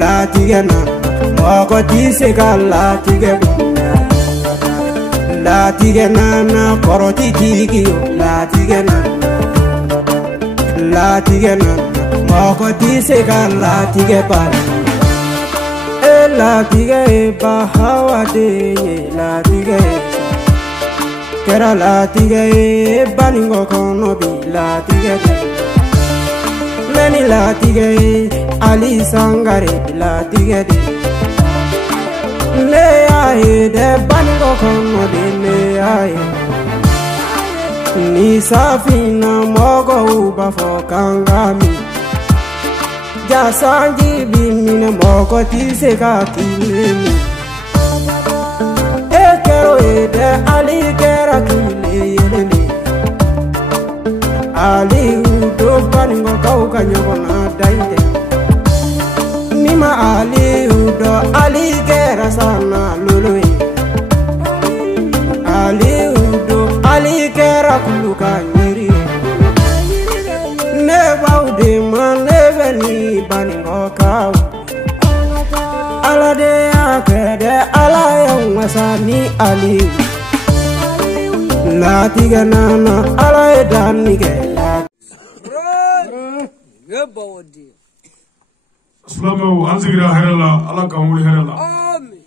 latigɛ na mɔgɔ ti se ka latigɛ latigɛ na kɔrɔ ti tigi yo latigɛ na mɔgɔ ti se ka latigɛ bali latigɛ ba hawa de latigɛ kɛra latigɛ baningo kɔnɔ bi latigɛ mɛni latigɛ Ali Sangare latigɛ de ne y'a ye dɛ baningo kɔnɔ de ne y'a ye ni safina mɔgɔw b'a fɔ kan ka min jasanji bi minɛ mɔgɔ ti se ka kile min e kɛra o ye dɛ Ali kɛra kile yelele Aliyu do baningokaw ka ɲɔgɔn na dayi dɛ ni ma Aliyu dɔ Ali kɛra sana lolo ye Aliyu do Ali kɛra kulu ka ɲiri ye ne b'aw de ma ne bɛ ni baningokaw Ala de y'a kɛ dɛ Ala y'aw wasa ni Aliyu latigɛ nana Ala ye danni kɛ Islamu anzigira herala ala ka wuli herala amin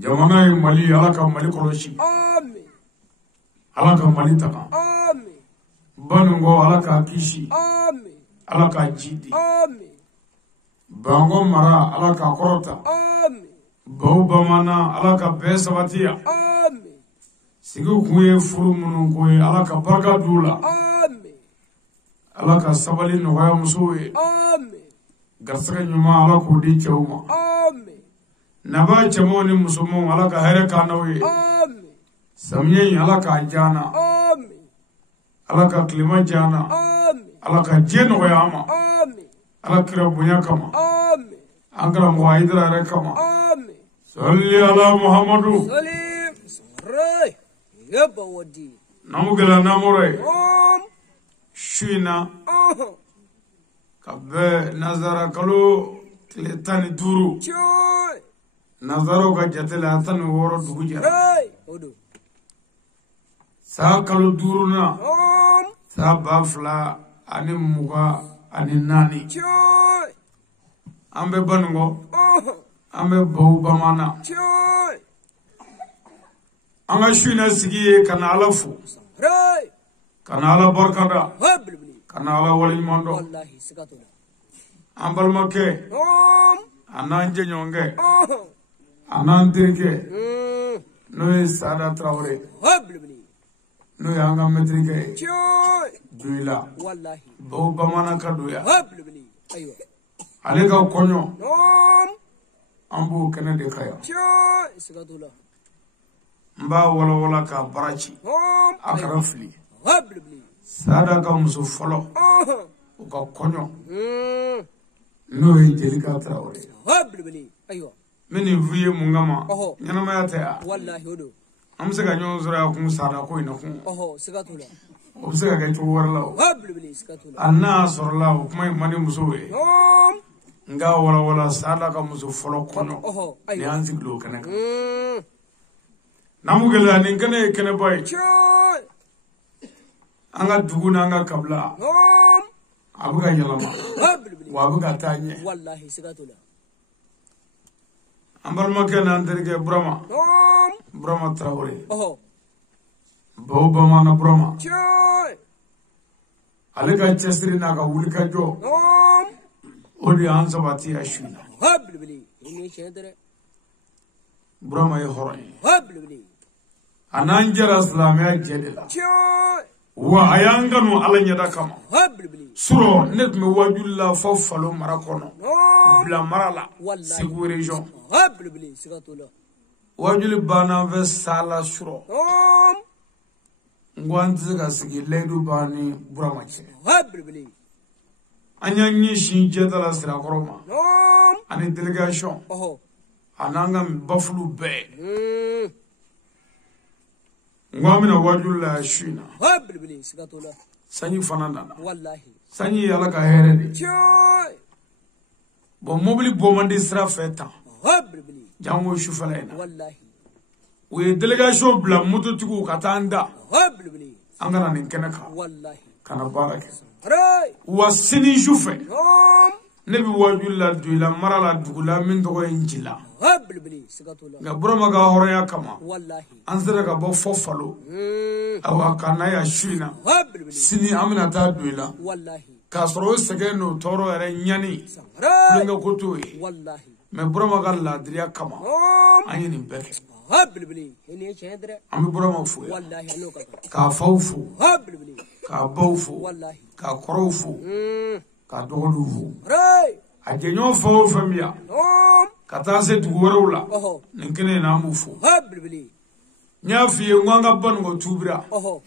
jamana ye Mali ala ka Mali kɔlɔsi amin ala ka Mali taka amin baningo ala ka kisi amin ala ka jidi amin bango mara ala ka kɔrɔta amin baw bamana ala ka bɛɛ sabatiya amin sigi kun ye furu minnu ko ye ala ka barika d'u la amin ala ka sabali nɔgɔya musow ye amin garisɛgɛ ɲuman ala k'o di cɛw ma amin naba cɛmanw ni musomanw ala ka hɛrɛ k'an n'aw ye amin samiya in ala k'a jaana amin ala ka tilema jaana amin ala ka diɲɛ nɔgɔya an ma amin ala kira bonya kama amin an karamɔgɔ Hayidara yɛrɛ kama amin salli ala Muhammadu namu gɛlɛya namɔrɔ ye su in na ka bɛɛ nazara kalo tile 15 nazaraw ka jate la 16 dugu jɛra saa kalo 5 na saa 2024 an bɛ baningo an bɛ baw bamana an ka su in na sigi ye ka na ala fo ka na ala barikada ka na ala waleɲuman dɔn an balimakɛ a n'an jɛɲɔgɔnkɛ a n'an terikɛ n'o ye Sada Tarawele n'o ye an ka mɛtirikɛ ye Joyila baw bamanan ka don yan ale ka kɔɲɔ an b'o kɛnɛ de ka yan n b'a walawala k'a bara ci a kɛra fili Sada ka muso fɔlɔ o ka kɔɲɔ n'o ye Jelika Tarawele n bɛ nin f'i ye mun kama ɲɛnamaya tɛ yan an bɛ se ka ɲɔgɔn sɔrɔ yan kun Sada ko in na kun o bɛ se ka kɛ cogo wɛrɛ la o a n'a sɔrɔla o kuma in man di musow ye n k'a walawala Sada ka muso fɔlɔ kɔɲɔ ni an sigilen o kɛnɛ kan n'an gɛlɛya nin kɛnɛ ye kɛnɛba ye an ka dugu n'an ka kabila a bɛ ka yɛlɛma wa a bɛ ka taa ɲɛ an balimakɛ n'an terikɛ Burama Tarawele baw bamana Burama ale ka cɛsiri n'a ka wulikajɔ o de y'an sabati a su na Burama ye hɔrɔn ye a n'an jɛra silamɛya jɛ de la wa a y'an kanu ala ɲɛda kama surɔ ne tun bɛ wajuli la fɔ Falo mara kɔnɔ bila mara la Segu region wajuli banna an fɛ Sala surɔ n ko an tɛ se ka sigi Layidu ba ni Burama cɛ an y'an ɲɛsin jɛtala sirakɔrɔ ma ani delegation a n'an ka bafulu bɛɛ n ko an bɛna wajuli la su in na sanji fana nana sanji ye ala ka hɛrɛ de bon mobili bomandi sira fɛ tan Habibili. jango sufɛla in na Wallahi. u ye délégation bila mototigiw ka taa an da Habibili. an kana nin kɛnɛ kan Wallahi. kana baara kɛ Ray. wa sini sufɛ Nom. ne bɛ wajuli la Doila mara la dugu la min tɔgɔ ye Njila Habibili. Sigatula. nka Burama ka hɔrɔnya kama Wallahi. an sera ka bɔ fɔ Falo awa ka na ya su in na Habibili. sini an bɛna taa Doila Wallahi. k'a sɔrɔ o sɛgɛn n'o tɔɔrɔ yɛrɛ ɲani Ray. kulonkɛ ko t'o ye Wallahi. mɛ Burama ka laadiriya kama Nom. an ye nin bɛɛ kɛ Habibili. Ini chendra. an bɛ Burama fo yan Wallahi anu kata. k'a faw fo Habibili. k'a baw fo Wallahi. k'a kɔrɔw fo k'a dɔgɔninw fo Ray. a jɛɲɔgɔn fɛn o fɛn bɛ yan Nom. ka taa se dugu wɛrɛw la Oho. nin kɛnɛ in na an b'u fo Habibili. n y'a f'i ye n ko an ka Banikɔ tuubira Oho.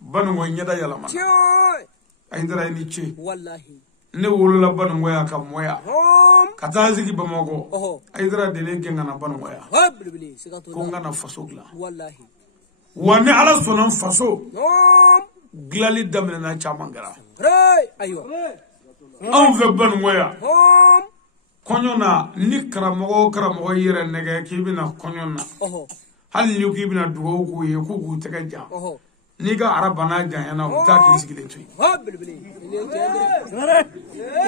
Banikɔ ɲɛda yɛlɛmana Choy. a ye dara i ni ce Wallahi. ne wolola Banikɔ yan ka mɔ yan Nom. ka taa sigi Bamakɔ Oho. a ye dara deli gɛn ka na Banikɔ yan Habibili. ko n Sigatula. ka na faso dilan Wallahi. wa ni Ala sɔnna faso Nom. dilali daminɛna caman kɛra Ray. Aywa. anw fɛ Banikɔ yan Nom. kɔɲɔ na ni karamɔgɔ o karamɔgɔ y'i yɛrɛ nɛgɛ k'i bɛna kɔɲɔ na Oho. hali ni k'i bɛna dugawu k'u ye k'u k'u tɛgɛ jan Oho. n'i ka araba n'a janyana u bɛ taa k'i sigilen to yen Habibili. Ini chendra.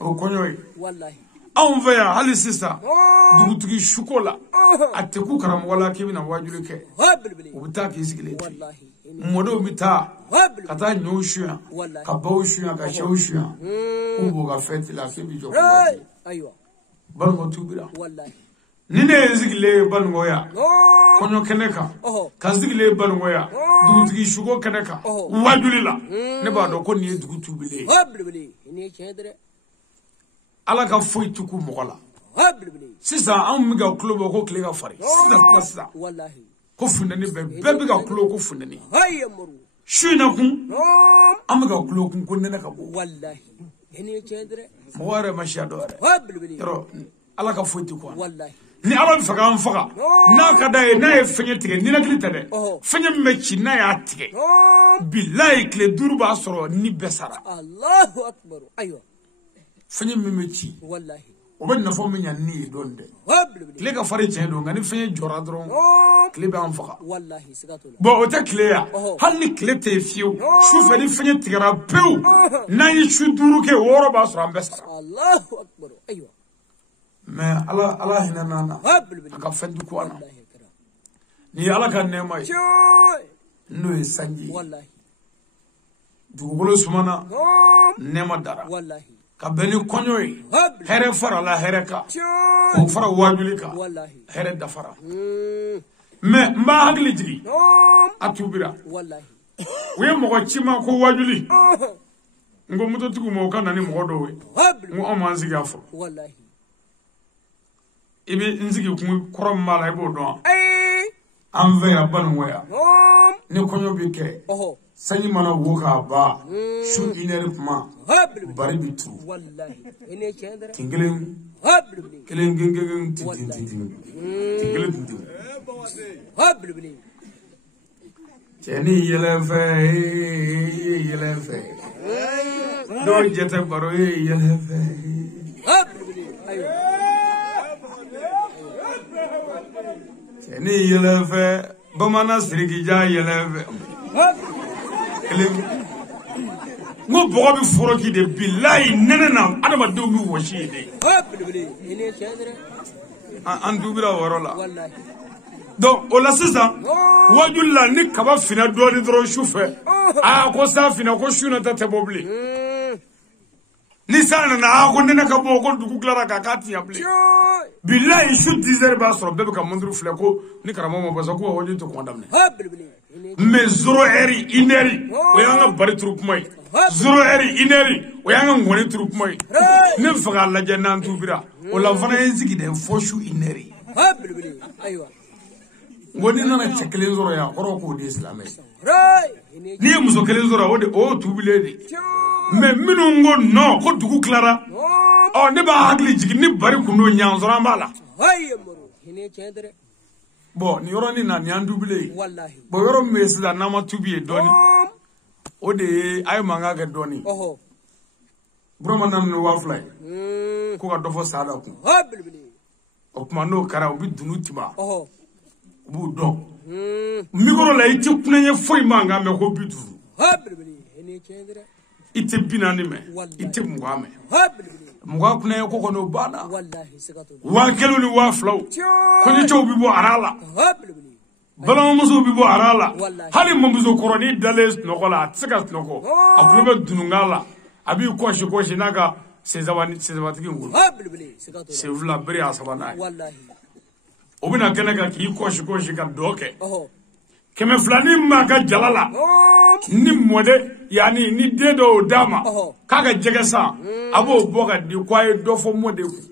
o kɔɲɔ ye Wallahi. anw fɛ yan hali sisan Nom. dugutigi suko la Oho. a tɛ ku karamɔgɔ la k'i bɛna wajuli kɛ Habibili. u bɛ taa k'i sigilen to yen Wallahi. Ini. mɔdenw bɛ taa Habibili. ka taa ɲɔw suyan Wallahi. ka baw suyan ka sɛw suyan k'u b'o ka fɛti la k'i bɛ jɔ k'u Ray. wajuli Aywa. Banikɔ tuubira Wallahi. ni ne ye n sigilen ye Banikɔ yan Nom. kɔɲɔ kɛnɛ kan Oho. ka n sigilen ye Banikɔ yan dugutigi suko kɛnɛ kan wajuli la ne b'a dɔn ko nin ye dugu tuubilen ye Habibili. Ini chendra. Ala ka foyi tɛ ku mɔgɔ la Habibili. sisan anw bɛ ka tulo bɔ ko tile ka farin sisan Wallahi. ko funtɛni bɛɛ bɛ ka tulo ko funtɛni Hayya muru. su in na kun Nom. an bɛ ka tulo kun ko nɛnɛ ka bɔ Wallahi. Ini chendra. mɔgɔ yɛrɛ ma siya dɔ yɛrɛ Habibili. yɔrɔ Ala ka foyi tɛ ku an na Wallahi. ni Ala bɛ fɛ k'an faga n'a ka d'a ye n'a ye fɛngɛ tigɛ ninakili tɛ dɛ fɛngɛ min bɛ ci n'a y'a tigɛ Nom. bilayi tile 5 b'a sɔrɔ ni bɛɛ sara Allahu akbar. Aywa. fɛngɛ min bɛ ci Wallahi. o bɛ nafa min ɲa ni ye dɔɔnin dɛ Habibili. tile ka farin tiɲɛ don nka ni fɛngɛ jɔra dɔrɔn Nom. tile bɛ an faga Wallahi. Sigatula. bon o tɛ tile yan hali ni tile tɛ yen fiyewu sufɛ ni fɛngɛ tigɛra pewu n'an ye su 5 kɛ 6 b'a sɔrɔ an bɛɛ sara Allahu akbar. Aywa. mais Ala hinɛ n'an na Habibili. a ka fɛn tɛ ku an na Wallahi kara. nin ye Ala ka nɛɛma ye Choy. n'o ye sanji ye Wallahi. dugukolo sumana Nom. nɛɛma dara Wallahi. ka bɛn ni kɔɲɔ ye Habibili. hɛrɛ farala hɛrɛ kan Choy. k'o fara wajuli kan Wallahi. hɛrɛ dafara Mm. mais n b'a hakili jigin Nom. a tuubira Wallahi. u ye mɔgɔ ciman ko wajuli Oho. n ko mototigiw ma u ka na ni mɔgɔ dɔw ye n Habibili. ko anw m'an sigi a fɔlɔ Wallahi. i bɛ n sigi kun kɔrɔ min b'a la i b'o dɔn wa Ay. an fɛ yan Banikɔ yan Nom. ni kɔɲɔ bɛ kɛ Oho. sanji mana wo k'a ban su 1 kuma Habibili. bari bɛ turu Wallahi. Ini chendra. tin kelen Habibili. kelen gengegen tin tin tin tin tin kelen tin tin Habibili. cɛ ni yɛlɛ fɛ yɛlɛ fɛ dɔw jɛ tɛ baro ye yɛlɛ fɛ Habibili. Aywa. cɛ ni yɛlɛ fɛ bamanan sirikija yɛlɛ fɛ kelen n ko bɔgɔ bɛ foroki de bilayi nɛnɛ na adamadenw bɛ wɔsi ye de Habibili. Ini chendra. an tuubira o yɔrɔ la Wallahi. donc o la sisan wajuli la ni kaba finna dɔɔnin dɔrɔn su fɛ ko san finna ko su na ta tɛ bɔ bilen ni san nana ko nɛnɛ ka bɔ ko dugu tilara k'a tiɲɛ bilen Choy. bilayi su 10 heures b'a sɔrɔ bɛɛ bɛ ka montre filɛ ko ni karamɔgɔ ma bɔ sa ko wajuli tɛ kɔn daminɛ Habibili. Ini. mais 0 heure 1 heure o y'an ka bari turu kuma ye 0 heure 1 heure o y'an ka ŋɔni turu kuma ye ne bɛ fɛ k'a lajɛ n'an tuubira o la fana ye n sigi dɛ fo su 1 heure Habibili. Aywa. n ko ni nana cɛ kelen sɔrɔ yan kɔrɔ k'o de ye silamɛ ye Ray. Ini. n'i ye muso kelen sɔrɔ o tuubilen de Choy. mais minnu ko non ko dugu tilara Nom. ne b'a hakili jigin ni bari kun don ɲansɔrɔ an b'a la Hayya muru. Ini chendra. bon nin yɔrɔnin na nin y'an tuubilen ye Wallahi. bon yɔrɔ min bɛ yen sisan n'an ma tuubi ye dɔɔnin Nom. o de ye a ye mankan kɛ dɔɔnin Oho. Burama nana ni 2000 ye ko ka dɔ fɔ saada kun o kuma n'o kɛra u bɛ dunu tima u b'u dɔn mikoro la i tɛ kunnayɛ foyi man kan mɛn ko 50 i tɛ 40 mɛn i tɛ 20 mɛn 20 kunnayɛ ko kɔni o banna 1000 ni 2000 kɔɲɔcɛw bɛ bɔ ara la balimamusow bɛ bɔ ara la hali mamuso kɔrɔnin dalen sunɔgɔ la a tɛ se ka sunɔgɔ a tulo bɛ dununkan la a b'i kɔsi n'a ka sensabatigi wolo sen fila bere y'a sabanan ye o bɛna kɛnɛ kan k'i kɔsi ka dɔ kɛ 200 ma ka jala la ni mɔden yani ni den dɔw d'a ma k'a ka jɛgɛ san a b'o bɔ ka di k'a ye dɔ fɔ mɔden kun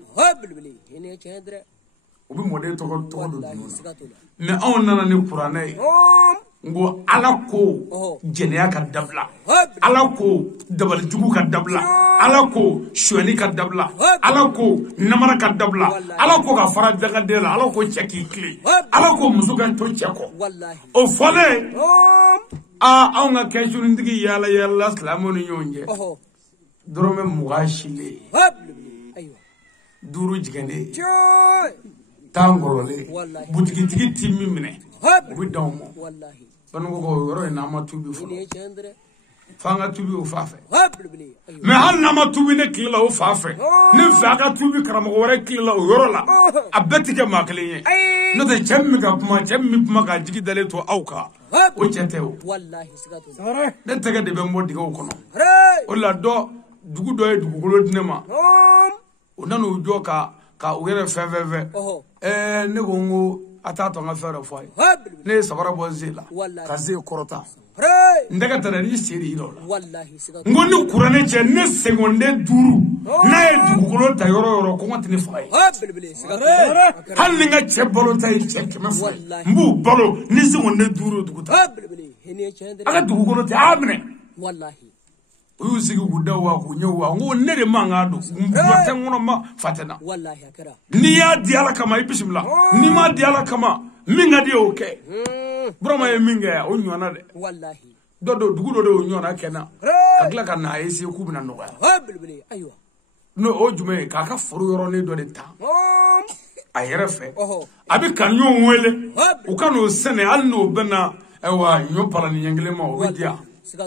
o bɛ mɔden tɔgɔ dɔ dunun na mais anw nana ni kuranɛ ye ngo ala ko jɛnɛya ka dabila ala ko dabalijugu ka dabila ala ko suɲɛni ka dabila ala ko namara ka dabila ala ko ka fara dagaden la ala ko cɛ k'i tilen ala ko muso ka to cɛ kɔ o fɔlen anw ka kɛsurintigi yaala silamɛw ni ɲɔgɔn cɛ dɔrɔmɛ 20 silen 5 jigɛnnen 10 ngɔlɔlen butigitigi ti min minɛ u bɛ dan o ma banko ko yɔrɔ in n'an ma tubi fɔlɔ f'an ka tubi o fa fɛ mais hali n'an ma tubi ne tile la o fa fɛ ne fɛ a ka tubi karamɔgɔ wɛrɛ tile la o yɔrɔ la a bɛɛ ti kɛ maa kelen ye n'o tɛ cɛ min ka kuma cɛ min kuma ka jigi dalen to aw kan o cɛ tɛ o ne tɛgɛ de bɛ n bɔ dingɛw kɔnɔ o la dugu dɔ ye dugukolo di ne ma o nan'u jɔ ka u yɛrɛ fɛn ne ko n ko a t'a to n ka fɛn dɔ fɔ a ye ne ye sabara bɔ n sen la ka sen kɔrɔta n tɛgɛ tɛrɛ ni sen de yira o la n ko ni kuranɛ cɛ ne senkɔnden 5 n'a ye dugukolo ta yɔrɔ yɔrɔ kɔngɔ tɛ ne faga ye hali ni n ka cɛ balo ta ye cɛ 200 n b'u balo ni senkɔnden 5 dugu ta a ka dugukolo tɛ a minɛ u y'u sigi k'u da wa k'u ɲɛ wa n ko ne de man kan don tɛ n kɔnɔ ma fa tɛ na n'i y'a di ala kama i bisimila n'i m'a di ala kama min ka di y'o kɛ burama ye min kɛ o ɲɔgɔnna dɛ dugu dɔ de y'o ɲɔgɔnna kɛ na ka tila ka na a ye se k'u bɛna nɔgɔya n'o o jumɛn ye k'a ka foro yɔrɔnin dɔ de ta a yɛrɛ fɛ a bɛ ka ɲɔgɔn wele u ka n'o sɛnɛ hali n'o bɛ na ayiwa ɲɔ palani ɲɛ kelen ma o bɛ di yan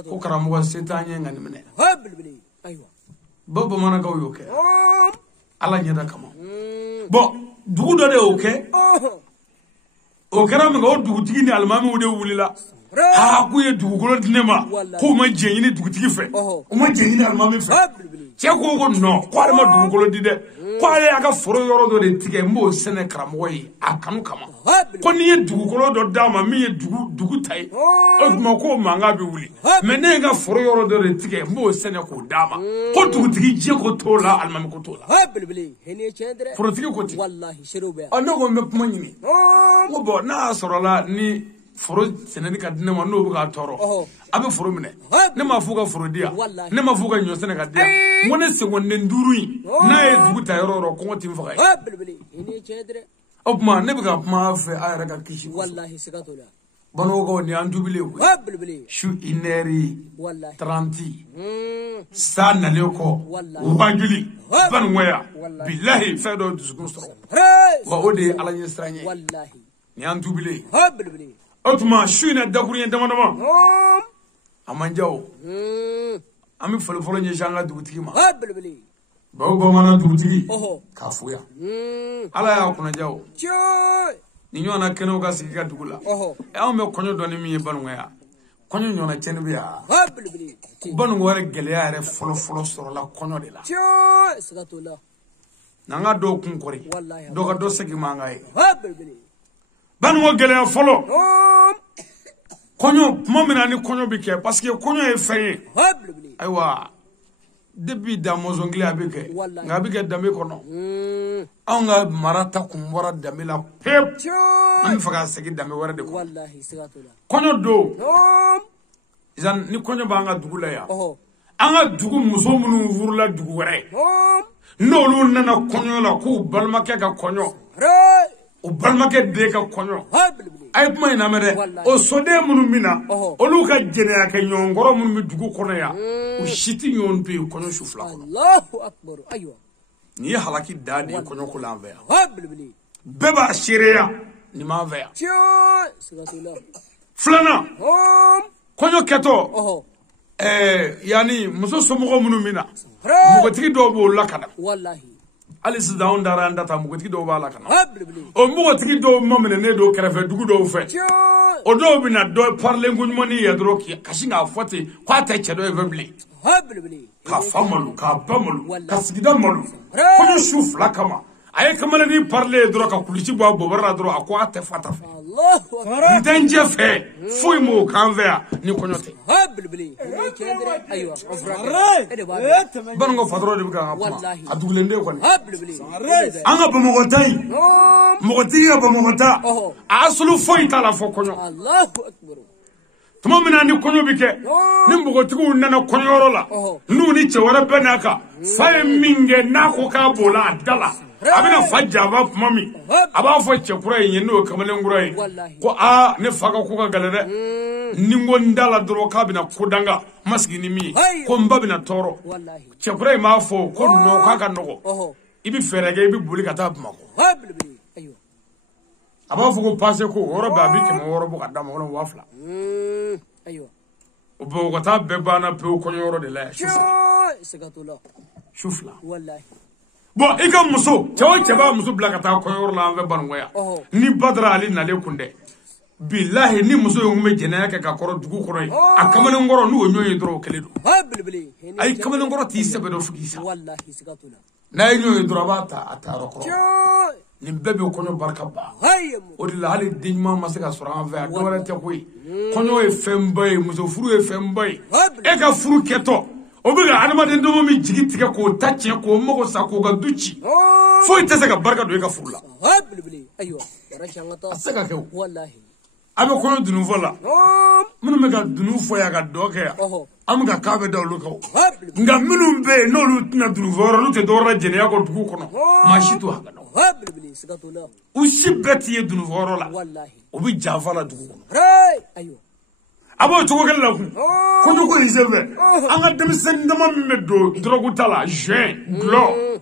ko karamɔgɔ se t'an ye nka nin minɛ bamanankaw y'o kɛ ala ɲɛda kama bon dugu dɔ de y'o kɛ o kɛra min kɛ o dugutigi ni alimamiw de wulila k'u ye dugukolo di ne ma k'u ma jɛn ɲini dugutigi fɛ u ma jɛn ɲini alimami fɛ cɛ ko non k'ale ma dugukolo di dɛ k'ale y'a ka foro yɔrɔ dɔ de tigɛ n b'o sɛnɛ karamɔgɔ ye a kanu kama ko n'i ye dugukolo dɔ d'a ma min ye dugu ta ye o tuma k'o mankan bɛ wuli mais ne ye n ka foro yɔrɔ dɔ de tigɛ n b'o sɛnɛ k'o d'a ma ko dugutigi jɛ ko t'o la alimami ko t'o la forotigi ko ten ne ko n bɛ kuma ɲini n ko bon n'a y'a sɔrɔla ni foro sɛnɛni ka di ne ma n'o bɛ k'a tɔɔrɔ a bɛ foro minɛ ne m'a fɔ ka foro di yan ne m'a fɔ ka ɲɔ sɛnɛ ka di yan n ko ne senkɔnden 5 in n'a ye dugu ta yɔrɔ yɔrɔ kɔngɔ tɛ n faga ye o tuma ne bɛ ka kuma fɛ a yɛrɛ ka kisi banɔgɔkaw ni an jubilee koyi su 1h30 sa nalen kɔ wajuli banuŋɔya bilahi fɛn dɔ dusukun sɔrɔ wa o de ye ala ɲɛ siran ye ni an jubilee o tuma su in na dakuruɲɛ dama a man ja o an bɛ fɔlɔfɔlɔ ɲɛsin an ka dugutigi ma bawo bamanan dugutigi k'a foya ala y'a kunnaja o ni ɲɔgɔnna kɛnɛw ka sigi ka dugu la anw bɛ kɔɲɔ dɔn ni min ye banuŋɔya kɔɲɔ ɲɔgɔnna cɛnni bɛ yan banuŋɔ yɛrɛ gɛlɛya yɛrɛ fɔlɔfɔlɔ sɔrɔla kɔɲɔ de la n'an ka dɔw kun kɔri dɔ ka dɔ segin mankan ye banuŋɔ gɛlɛya fɔlɔ kɔɲɔ tuma min na ni kɔɲɔ bɛ kɛ parce que kɔɲɔ ye fɛn ye ayiwa depuis da mɔzɔn kelen a bɛ kɛ nka a bɛ kɛ danbe kɔnɔ anw ka mara ta kun bɔra danbe la pewu an bɛ fɛ ka segin danbe wɛrɛ de kɔnɔ kɔɲɔ don ni kɔɲɔ b'an ka dugu la yan an ka dugu muso minnu furula dugu wɛrɛ n'olu nana kɔɲɔ la k'u balimakɛ ka kɔɲɔ o balimakɛ den ka kɔɲɔ a ye kuma in lamɛn dɛ o soden minnu bɛ na olu ka jɛnɛya kɛ ɲɔgɔnkɔrɔ minnu bɛ dugu kɔnɔ yan o si tɛ ɲɔgɔn to yen kɔɲɔ su 2 kɔnɔ ni halaki dadi konyo kula anveya Habli. beba shireya ni ma anveya Sigatullah. flana konyo keto Oh. yani muso somogo munu mina Hooray. mugotigi do bo lakana Wallahi. alisi daun dara ndata mugotigi do ba lakana Habli. o mugotigi do mamene ne do kerefe dugu do fe o do bina do parle ngunyumoni ya dro ki kashinga fote kwa ta chedo evebli Habli. ka famalu ka bamalu ka sigida malu ko shuf lakama ay kamala ni parle dro ka kulici bo barra dro akwa ta fata Allahu akbar. ndenje fe fuy mo kanvea ni konyote Habli. Kendere aywa. Ede ba. bango fadro de buga Wallahi. adugulende ko ni Habli. anga bamogotay mogotigi bamogota Oh. asulu foy tala fo konyo Allahu akbar. tuma mina ni konyo bike ni mbogotigu nana konyoro la nu ni chewara benaka fa minge nako ka bola dala abina fajaba mami aba fo chekura yin no kamalen ngurai ko a ne faga ko ka galere ni ngondala dro ka bina kudanga maskini mi ko mbabina toro Wallahi. chekura ma fo ko no ka ka no ibi ferege ibi buli ka ta mako Habli. Aywa. aba fo ko passe ko woro ba bi ke mo woro bu ka dama wala wafla Aywa. obo ko ta be bana pe ko nyoro de la Sigatullah. shufla Wallahi. bon ika muso chaba muso bila ka ta ko nyoro la anve bangoya ni badra ali nale kunde billahi ni muso ngume jenaya ke ka koro dugu koro a kamane ngoro nu onyoy dro keledo Habli. ay kamane ngoro ti sebe do fugisa Wallahi sigatullah. na nyoy dro bata ataro koro ni bebe ko nyo barka ba Hayyamu. o de la hali dinma masika sura anve a dore te koy ko nyo e fembe muso furu e fembe e ka furu keto obiga adamaden do mi jigi tige ko tacce ko mogo sa ko ga duci fo ite se ga barka do e ka furu la Habli. Aywa. Rashangata. asaka ke Wallahi. abe ko dunu fola minu me ga dunu fo ya ga doke ya am ga kabe da lu ko Habli. nga minu be no lu tina dunu fo lu te do ra jene ya ko dugu kono ma shitu ha ga no Habli. Sigatullah. usi beti e dunu fo la Wallahi. obi jafala dugu kono Hooray. Aywa. abo to ko la ku ko do ko iseve anga dem sen dama mi me do drogu tala jean glo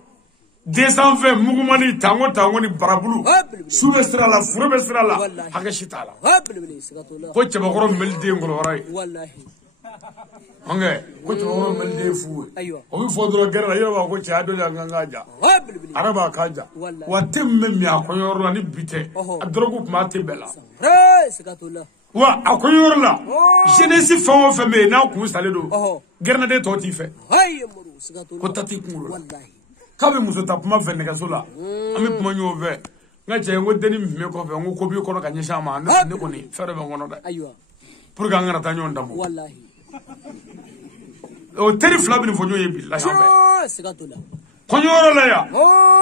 220 mugumani tango ni barabulu sube sira la furbe sira la haga shitala Habli. Sigatullah. ko chaba goro melde ngolo horay Wallahi. ange ko chaba goro melde fu Aywa. o bi fodro gara yawa ko cha do ngaja Habli. araba kaja watem me mi akoyoro ni bite adrogu kuma tebela Hooray. Sigatullah. wa akoyoro la jeunesse famo feme na ku saledo gerna de toti fe Hayyamu. Sigatullah. ko tati kumulo Wallahi. kabe muso ta kuma fe ne ka sola ami kuma nyo ve nga che ngo deni me ko fe ngo ko bi ko no ka nyesha ma ne ko ni fere be ngono da Aywa. pour ga ngara ta nyo ndamo Wallahi. o teri flabi ni fonyo yebi la chambe Sigatullah. konyoro la ya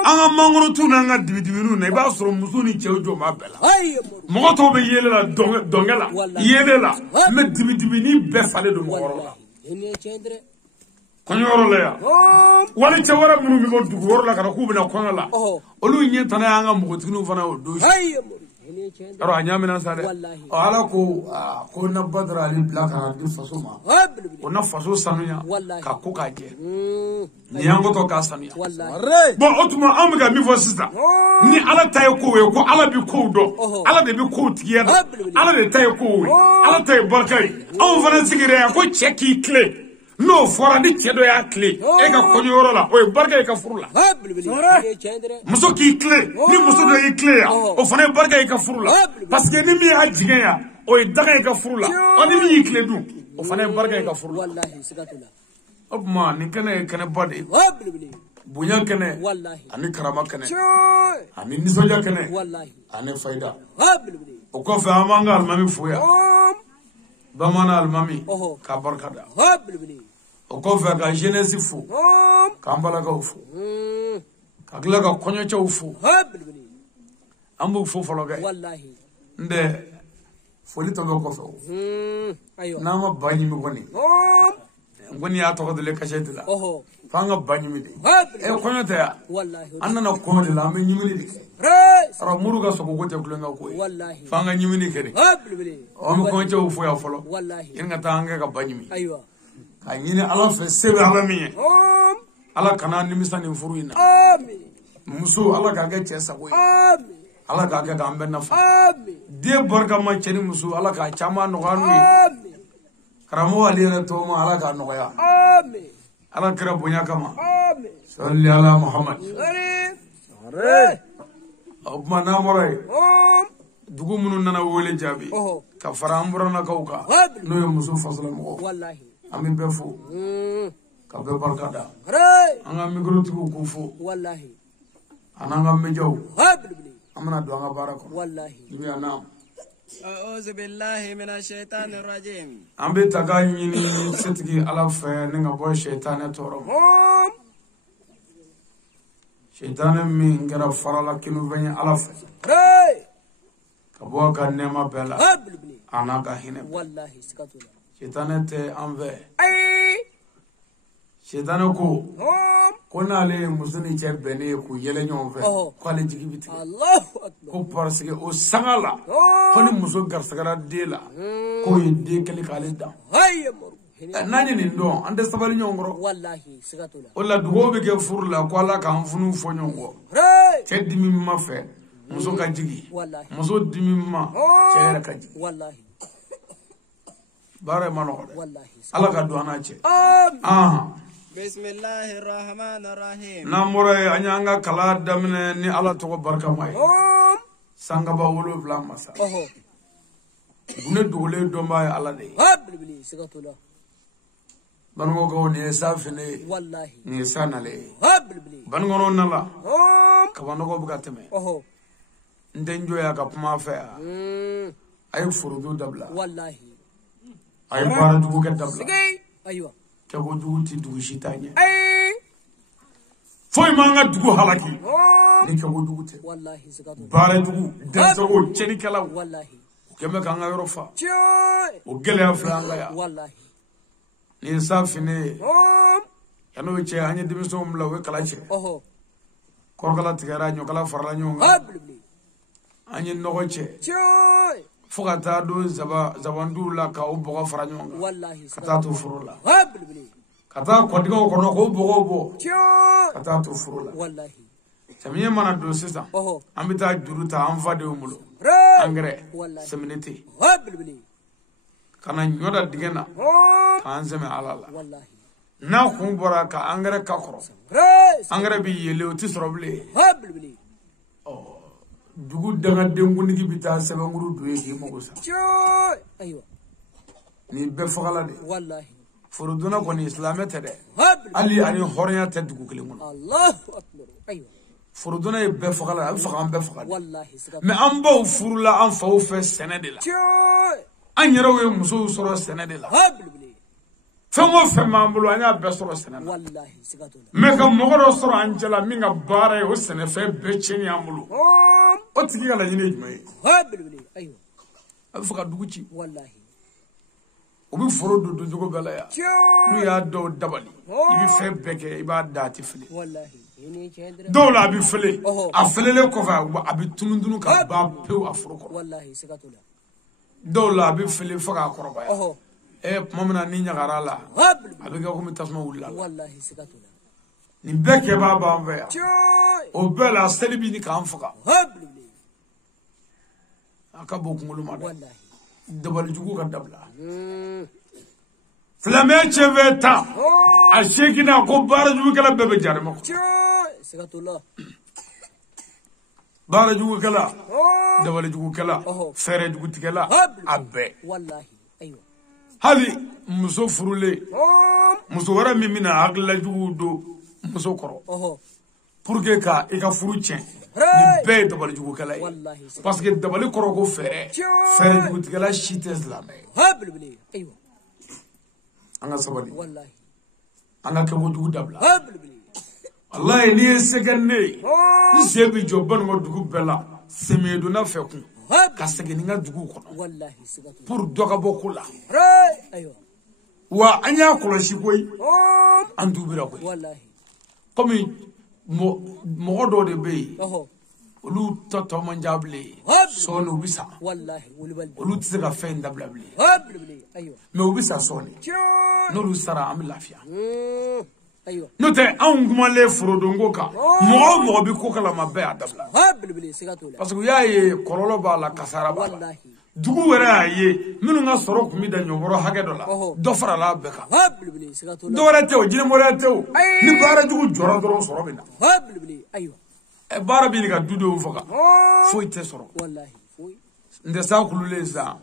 anga mangoro tu na nga dibidibi nu na ba soro muso ni chewjo ma bela Hayyamu. mo to be yele la dongela yele la me dibidibi ni be fale do mo la Ene cendre. konyoro la ya wali chewara munu mi go dugu woro la kana ku bina kono la olu nyenta na anga mo tinu fana o do Hayyamu. Ene cendre. aro anyamina sare ala ko na badra ali blaka di faso ma Habli. o na faso sanuya ka ko ka je ni yango to ka sanuya Wallahi. bon otuma amga mi fo sista ni ala tay ko we ko ala bi ko do ala de bi ko tiya ala de tay ko we ala tay barkay on fana sigire ko cheki clé no fora di chedo ya clé e ka ko nyoro la o barkay ka furula Habli. Ene cendre. muso ki clé ni muso do yi clé ya o fana barkay ka furula parce que ni mi ha jigen o daga ka furula o ni mi clé du o fana barkay ka furula Wallahi. Sigatullah. obma ni kana bade Habli. bunya kene Wallahi. ani karama kene ani nisoja kene Wallahi. ani faida Habli. o ko fa amanga almami fuya bamana almami ka barkada Habli. o ko fa ka jeunesse fu ka mbala ka fu ka gla ka konyo cha fu Habli. ambu fu folo ga Wallahi. nde foli to ko fa Aywa. na ma bani mi goni ngoni ya to ko de le kashete la fanga bani mi de e konyo ta Wallahi. anna ko de la me nyimi de Hooray. ara muru ga so ko te kulenga ko Wallahi. fanga nyimi ni kede Habli. o mo ko cha fu ya folo Wallahi. inga tanga ka bani mi Aywa. ka nyine ala fe sebe ala mi ala kana nimisa ni furu ina amin muso ala ka kɛ cɛ sago ye amin ala ka kɛ k'an bɛɛ nafa amin den barika ma cɛ ni muso ala ka caman nɔgɔya n'u ye amin karamɔgɔ ale yɛrɛ tɔgɔ ma ala ka nɔgɔya amin ala kɛra bonya kama amin salli ala muhammad are o kuma n'an bɔra yen dugu minnu nana wele jaabi ka fara an buranakaw kan n'o ye muso fasolamɔgɔw wallahi an bɛ bɛɛ fo ka bɛɛ barika da are an ka mikrotigiw k'u fo wallahi an n'an ka médiaw habli an bɛna don an ka baara kɔnɔ wallahi jumɛn أعوذ بالله من الشيطان الرجيم an bɛ taga ɲini setigi ala fɛ ni ka bɔ sɛtanɛ tɔɔrɔ ma sɛtanɛ min kɛra farala kinufɛn ye ala fɛ are ka bɔ a ka nɛɛma bɛɛ la habli a n'a ka hinɛ bɛɛ wallahi sikatula sɛtanɛ tɛ an fɛ ay sɛtanɛ ko n'ale ye muso ni cɛ bɛnnen ye k'u yɛlɛ ɲɔgɔn fɛ k'ale jigi bɛ tigɛ Allahu akbar ko parce que o sanga la ko ni muso garisɛgɛra den la k'o ye den kɛlen k'ale dan hayya mur n'an ye nin dɔn an tɛ sabali ɲɔgɔn kɔrɔ wallahi sikatula o la dugawu bɛ kɛ furu la ko ala k'an funu fɔ ɲɔgɔn kɔ are cɛ dimi min ma fɛ muso ka jigi wallahi muso dimi min ma cɛ yɛrɛ ka jigi wallahi baara ma nɔgɔ dɛ wallahi ala ka don an n'a cɛ amin بسم الله الرحمن الرحيم n'an bɔra yen an y'an ka kala daminɛ ni ala tɔgɔ barikama ye sangaba 7 masa ne dogolen dɔnbaa ye ala de ye habli sikatula banikɔkaw nin ye sa fini ye wallahi nin ye sa nale ye habli banikɔnɔw nala kabanɔgɔ bɛ ka tɛmɛ n tɛ n jɔya ka kuma fɛ yan a ye forodo dabila wallahi a ye baara jugu kɛ dabila aywa kɛ ko jugu ti dugu si ta ɲɛ ay foyi m'an ka dugu halaki ni kɛ ko jugu tɛ wallahi sikatula baara jugu denmisɛnw cɛnikɛlaw wallahi o kɛn bɛ k'an ka yɔrɔ fa joy o gɛlɛya filɛ an ka yan wallahi nin ye sa fini ye yan'o cɛ an ye denmisɛnw bila u ye kala cɛ kɔrɔkala tigɛra ɲɔkala farala ɲɔgɔn kan habli an ye nɔgɔ cɛ joy fo ka taa don zabanduw la ka o bɔgɔ fara ɲɔgɔn kan wallahi ka taa to foro la habli ka taa kɔdigaw kɔnɔ k'o bɔgɔw bɔ joy ka taa to foro la wallahi samiyɛ mana don sisan an bɛ taa juru ta an fadenw bolo re angɛrɛ wallahi seminɛti habli ka na ɲɔ da dingɛ na k'an sɛmɛ ala la wallahi n'a kun bɔra ka angɛrɛ ka kɔrɔ re angɛrɛ bɛ yele o tɛ sɔrɔ bilen habli dugu dangadenkuntigi bɛ taa sɛbɛnkuru don ye k'i mago sa joy aywa nin bɛɛ fagala de wallahi forodonna kɔni silamɛ tɛ dɛ habli hali ani hɔrɔnya tɛ dugu kelen kɔnɔ Allahu akbar aywa forodonna ye bɛɛ fagala a bɛ faga an bɛɛ faga de wallahi sikatula mɛ an baw furula an faw fɛ sɛnɛ de la joy an yɛrɛw ye musow sɔrɔ sɛnɛ de la habli fɛn o fɛn b'an bolo an y'a bɛɛ sɔrɔ sɛnɛ la wallahi sikatula mɛ ka mɔgɔ dɔ sɔrɔ an cɛla min ka baara ye o sɛnɛfɛn bɛɛ tiɲɛni an bolo o tigi ka laɲini ye jumɛn ye habli aywa a bɛ fɛ ka dugu ci wallahi o bɛ foro don doncogo bɛɛ la yan joy n'u y'a dɔw dabali i bɛ fɛn bɛɛ kɛ i b'a da a tɛ fili wallahi ini chendra dɔw la a bɛ fele a felelen kɔfɛ a bɛ tunun ka ban pewu a foro kɔrɔ wallahi sikatula dɔw la a bɛ fele fo k'a kɔrɔbaya tuma min na ni ɲagara la habli a bɛ kɛ komi tasuma wulila la wallahi sikatula nin bɛɛ kɛbaa b'an fɛ yan joy o bɛɛ la seli bɛ ɲini k'an faga habli a ka bon kunkolo ma dɛ wallahi dabalijugu ka dabila silamɛ cɛfɛ tan a seginna ko baarajugukɛla bɛɛ bɛ jarima kɔ joy sikatula baarajugukɛla dabalijugukɛla fɛɛrɛjugutigɛla a bɛɛ wallahi aywa hali muso furulen muso wɛrɛ min bɛna hakililajuguw don muso kɔrɔ pour que ka i ka furu tiɲɛ nin bɛɛ ye dabalijugukɛla ye wallahi parce que dabali kɔrɔ ko fɛɛrɛ fɛɛrɛjugutigɛla si tɛ silamɛ ye habli aywa an ka sabali wallahi an ka kɛ kojugu dabila habli walayi n'i ye sɛgɛn ne ye n sen bɛ jɔ banikɔ dugu bɛɛ la semiyɛdonna fɛ kun ka segin ni n ka dugu kɔnɔ wallahi sikatula pour dɔ ka bɔ ko la aywa wa an y'a kɔlɔsi koyi an tubira koyi wallahi komi mɔgɔ dɔw de bɛ yen olu tɔ man ca bilen sɔɔni u bɛ sa wallahi wulibali olu tɛ se ka fɛn in dabila bilen habli aywa mɛ u bɛ sa sɔɔni n'olu sara an bɛ lafiya n'o tɛ anw kumalen forodonko kan mɔgɔ o mɔgɔ bɛ ko kalama bɛɛ y'a dabila parce que u y'a ye kɔlɔlɔ b'a la kasara b'a la dugu wɛrɛ y'a ye minnu ka sɔrɔ tun bɛ dan ɲɔbɔrɔ hakɛ dɔ la dɔ farala bɛɛ kan dɔ wɛrɛ tɛ o jinɛmɔrɔya tɛ o ni baara jugu jɔra dɔrɔn sɔrɔ bɛ na baara bɛ nin ka dudenw faga foyi tɛ sɔrɔ n tɛ sa kululen sa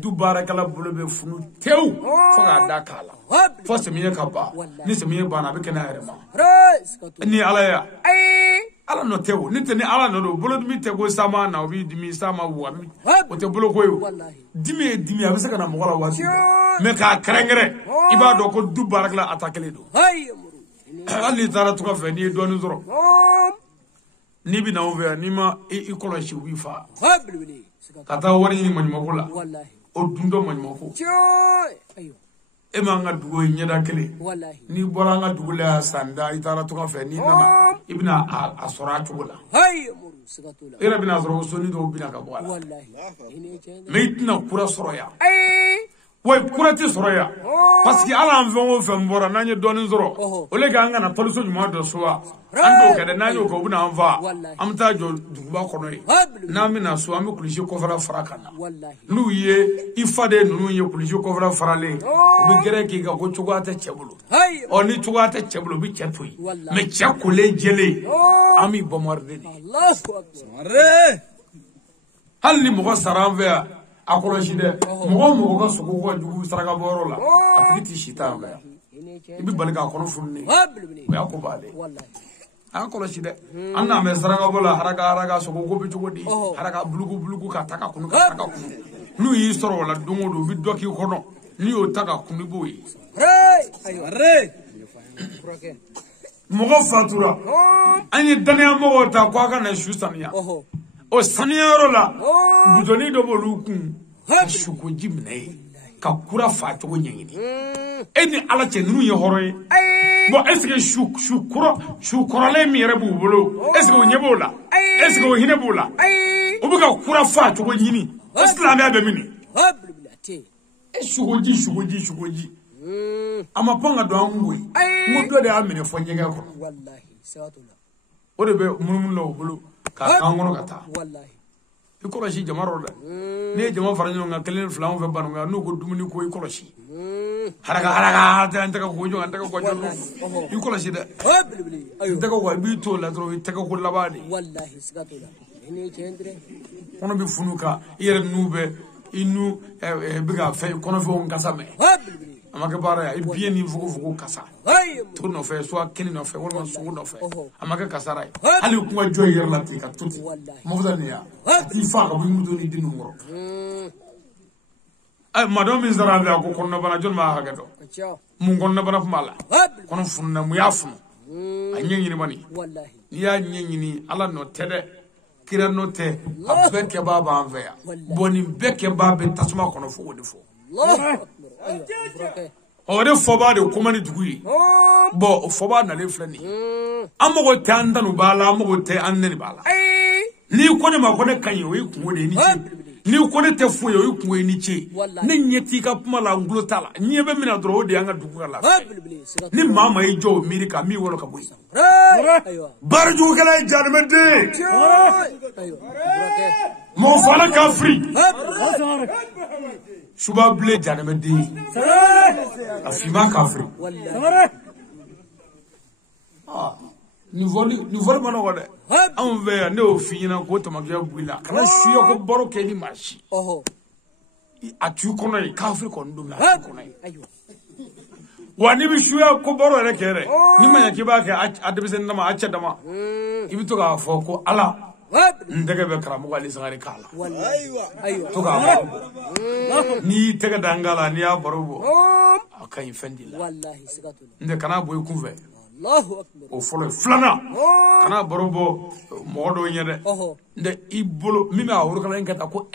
du baarakɛla bolo bɛ funu tewu fo k'a da k'a la fo samiyɛ ka ban ni samiyɛ banna a bɛ kɛnɛ a yɛrɛ ma ni ala ya ala nɔ tɛ o ni tɛ ni ala nɔ don bolodimi tɛ ko sama na o b'i dimi sama wo o tɛ boloko ye o dimi ye dimi a bɛ se ka na mɔgɔ la waati mɛ k'a kɛrɛnkɛrɛn i b'a dɔn ko du baarakɛla a ta kelen don hali n'i taara tunga fɛ n'i ye dɔɔnin sɔrɔ n'i bɛ na anw fɛ yan n'i ma i kɔlɔsi u b'i fa ka taa wari ɲini maɲumako la o dundɔ maɲumako e m'an ka dugu ye ɲɛda kelen n'i bɔra an ka dugu la yan san da i taara tunga fɛ n'i nana i bɛna a sɔrɔ a cogo la e yɛrɛ bɛna sɔrɔ ko soni dɔw bɛna ka bɔ a la mɛ i tɛna kura sɔrɔ yan wa kura tɛ sɔrɔ yan parce que ala an fɛn o fɛn bɔra n'an ye dɔɔnin sɔrɔ o le k'an kana tɔliso ɲuman dɔ so wa an t'o kɛ dɛ n'an y'o kɛ u bɛna an fa an bɛ taa jɔ duguba kɔnɔ yen n'an bɛna so an bɛ kulusi kɔfɛla fara ka na n'u ye i fa de ninnu ye kulusi kɔfɛla faralen u bɛ gɛrɛ k'i kan ko cogoya tɛ cɛ bolo ɔ ni cogoya tɛ cɛ bolo u bɛ cɛ to yen mɛ cɛ kolen jɛlen an b'i bɔmɔriden de hali ni mɔgɔ sara an fɛ yan a kɔlɔsi dɛ mɔgɔ mɔgɔ ka sogo ka jugu saraka bɔyɔrɔ la a tigi t'i si ta yan fɛ yan i bɛ bali k'a kɔnɔ fununen o y'a ko baale a y'a kɔlɔsi dɛ an n'a mɛ saraka bɔ la haraka sogo ko bɛ cogo di haraka buluku ka ta ka kunu ka ta ka kunu n'u y'i sɔrɔ o la don o don u bɛ dɔ k'i kɔnɔ n'i y'o ta ka kunu i b'o ye mɔgɔ fatura an ye daniya mɔgɔw ta ko a ka na su saniya o saniyayɔrɔ la butoni dɔ b'olu kun ka sukoji minɛ ye ka kura fa cogo ɲɛɲini e ni ala cɛ ninnu ye hɔrɔn ye bon est ce que su kɔrɔlen min yɛrɛ b'u bolo est ce que o ɲɛ b'o la est ce que o hinɛ b'o la o bɛ ka kura fa cogo ɲini o silamɛya bɛ min e sukoji a ma pan ka don an kun koyi n ko dɔ de y'a minɛ fɔ ɲɛgɛn kɔnɔ o de bɛ munumunu la o bolo k'a kan kɔnɔ ka taa i kɔlɔsi jama rɔ dɛ n'i ye jama fara ɲɔgɔn kan kelen fila an fɛ Banɔgɔ n'u ko dumuni ko i kɔlɔsi haraka an tɛgɛ ko jɔ an tɛgɛ ko jɔ i kɔlɔsi dɛ n tɛgɛ ko i b'i to o la dɔrɔn i tɛgɛ ko laban de kɔnɔ bɛ funu kan i yɛrɛ n'u bɛ i n'u bɛ ka fɛn kɔnɔfɛnw kasa mɛn a ma kɛ baara ye i biɲɛ ni fugofugo kasa to nɔfɛ soit kini nɔfɛ walima sogo nɔfɛ a ma kɛ kasara ye hali kuma jɔ i yɛrɛ la ten ka to ten mɔgɔ nin ya a t'i fa ka bɔ i muto ni den kɔrɔ maa dɔ min sara ale a ko kɔnɔnabana jɔnni b'a hakɛ dɔn mun kɔnɔnabana tun b'a la kɔnɔ fununa mun y'a funu a ɲɛɲini bani n'i y'a ɲɛɲini ala nɔ tɛ dɛ kira nɔ tɛ a bɛɛ kɛbaa b'an fɛ yan bon nin bɛɛ kɛbaa bɛ tasuma kɔnɔ fo o de fɔ o de fɔbaa de kuma ni dugu ye bon o fɔbaa nalen filɛ nin ye an mago tɛ an tanu b'a la an mago tɛ an nɛni b'a la n'i ko ne ma ko ne ka ɲi o ye kungo de ye ni ce n'i ko ne tɛ foyi ye o ye kungo ye ni ce ne ɲɛ t'i ka kuma la n tulo t'a la ɲɛ bɛ min na dɔrɔn o de y'an ka dugu ka lafiya ni maa ma y'i jɔ o miiri ka min wɔlɔ ka bɔ yen baarijugukɛla ye jadamaden mɔgɔ fala ka firi suba bile jadamaden a finman ka firi nin fɔli ma nɔgɔ dɛ anw fɛ yan ne y'o f'i ɲɛna ko tamakiya b'i la kana suya ko baro kɛ ni maa si a t'u kɔnɔ ye kafiri kɔni don a t'u kɔnɔ ye wa n'i bɛ suya ko baro yɛrɛ kɛ dɛ ni ma ɲɛ k'i b'a kɛ a denmisɛnnin dama a cɛ dama i bɛ to k'a fɔ ko ala n tɛgɛ bɛ karamɔgɔ Ali Sangare k'a la to k'a fɔ n'i y'i tɛgɛ da n kan la n'i y'a baro bɔ a ka ɲi fɛn di la n tɛ kana bɔ i kun fɛ o fɔlɔ ye filanan kana baro bɔ mɔgɔ dɔw ɲɛ dɛ n tɛ i bolo min bɛ a worokala in kɛ tan ko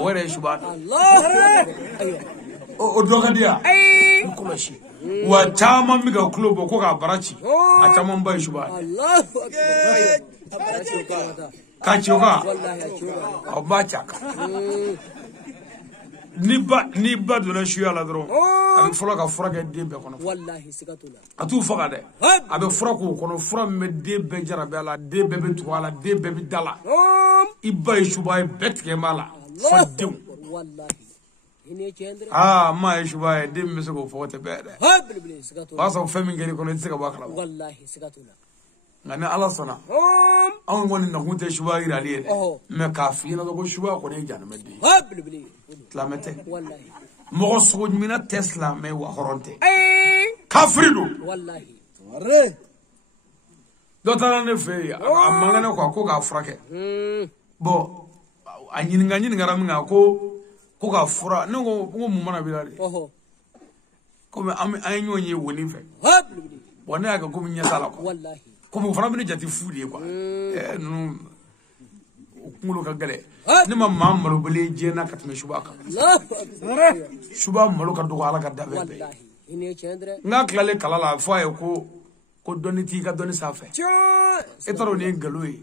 o yɛrɛ ye suba o dɔ ka di yan i kɔlɔsi wa caman bɛ ka tulo bɔ ko k'a bara ci a caman ba ye suba k'a ci o kan aw b'a ci a kan ni ba donna suya la dɔrɔn a bɛ fɔlɔ ka fura kɛ den bɛɛ kɔnɔ wallahi sigatula a t'u faga dɛ a bɛ fura k'o kɔnɔ fura min bɛ den bɛɛ jarabi a la den bɛɛ bɛ tugu a la den bɛɛ bɛ da la i ba ye suba ye bɛɛ tigɛ b'a la fo denw maa ye suba ye den bɛ se k'o fɔ o tɛ bɛɛ dɛ o b'a sɔrɔ fɛn min kɛr'i kɔnɔ i tɛ se ka bɔ a kalama nka ni ala sɔnna anw kɔni nakun tɛ suba yirali ye dɛ mɛ k'a f'i ɲɛna ko suba kɔni ye janɛmɛden ye silamɛ tɛ mɔgɔ sogo ɲuman tɛ silamɛ wa hɔrɔn tɛ kafiri don dɔ taara ne fɛ yen a mankan ne ko k'a furakɛ bɔn a ɲininkara min kan ko k'a fura ne ko mun mana b'i la de komi an ye ɲɔgɔn ye woni fɛ bɔn ne y'a kɛ komi ɲɛ t'a la quoi komi o fana bɛ ne jate fu de ye quoi ninnu o kunkolo ka gɛlɛn ne ma maa malobali diɲɛ na ka tɛmɛ suba kan suba malo ka dɔgɔ ala ka da bɛɛ bɛɛ n ka tilalen kala la fɔ a ye ko dɔnni t'i ka dɔnni sanfɛ e taara o ni ye nkalon ye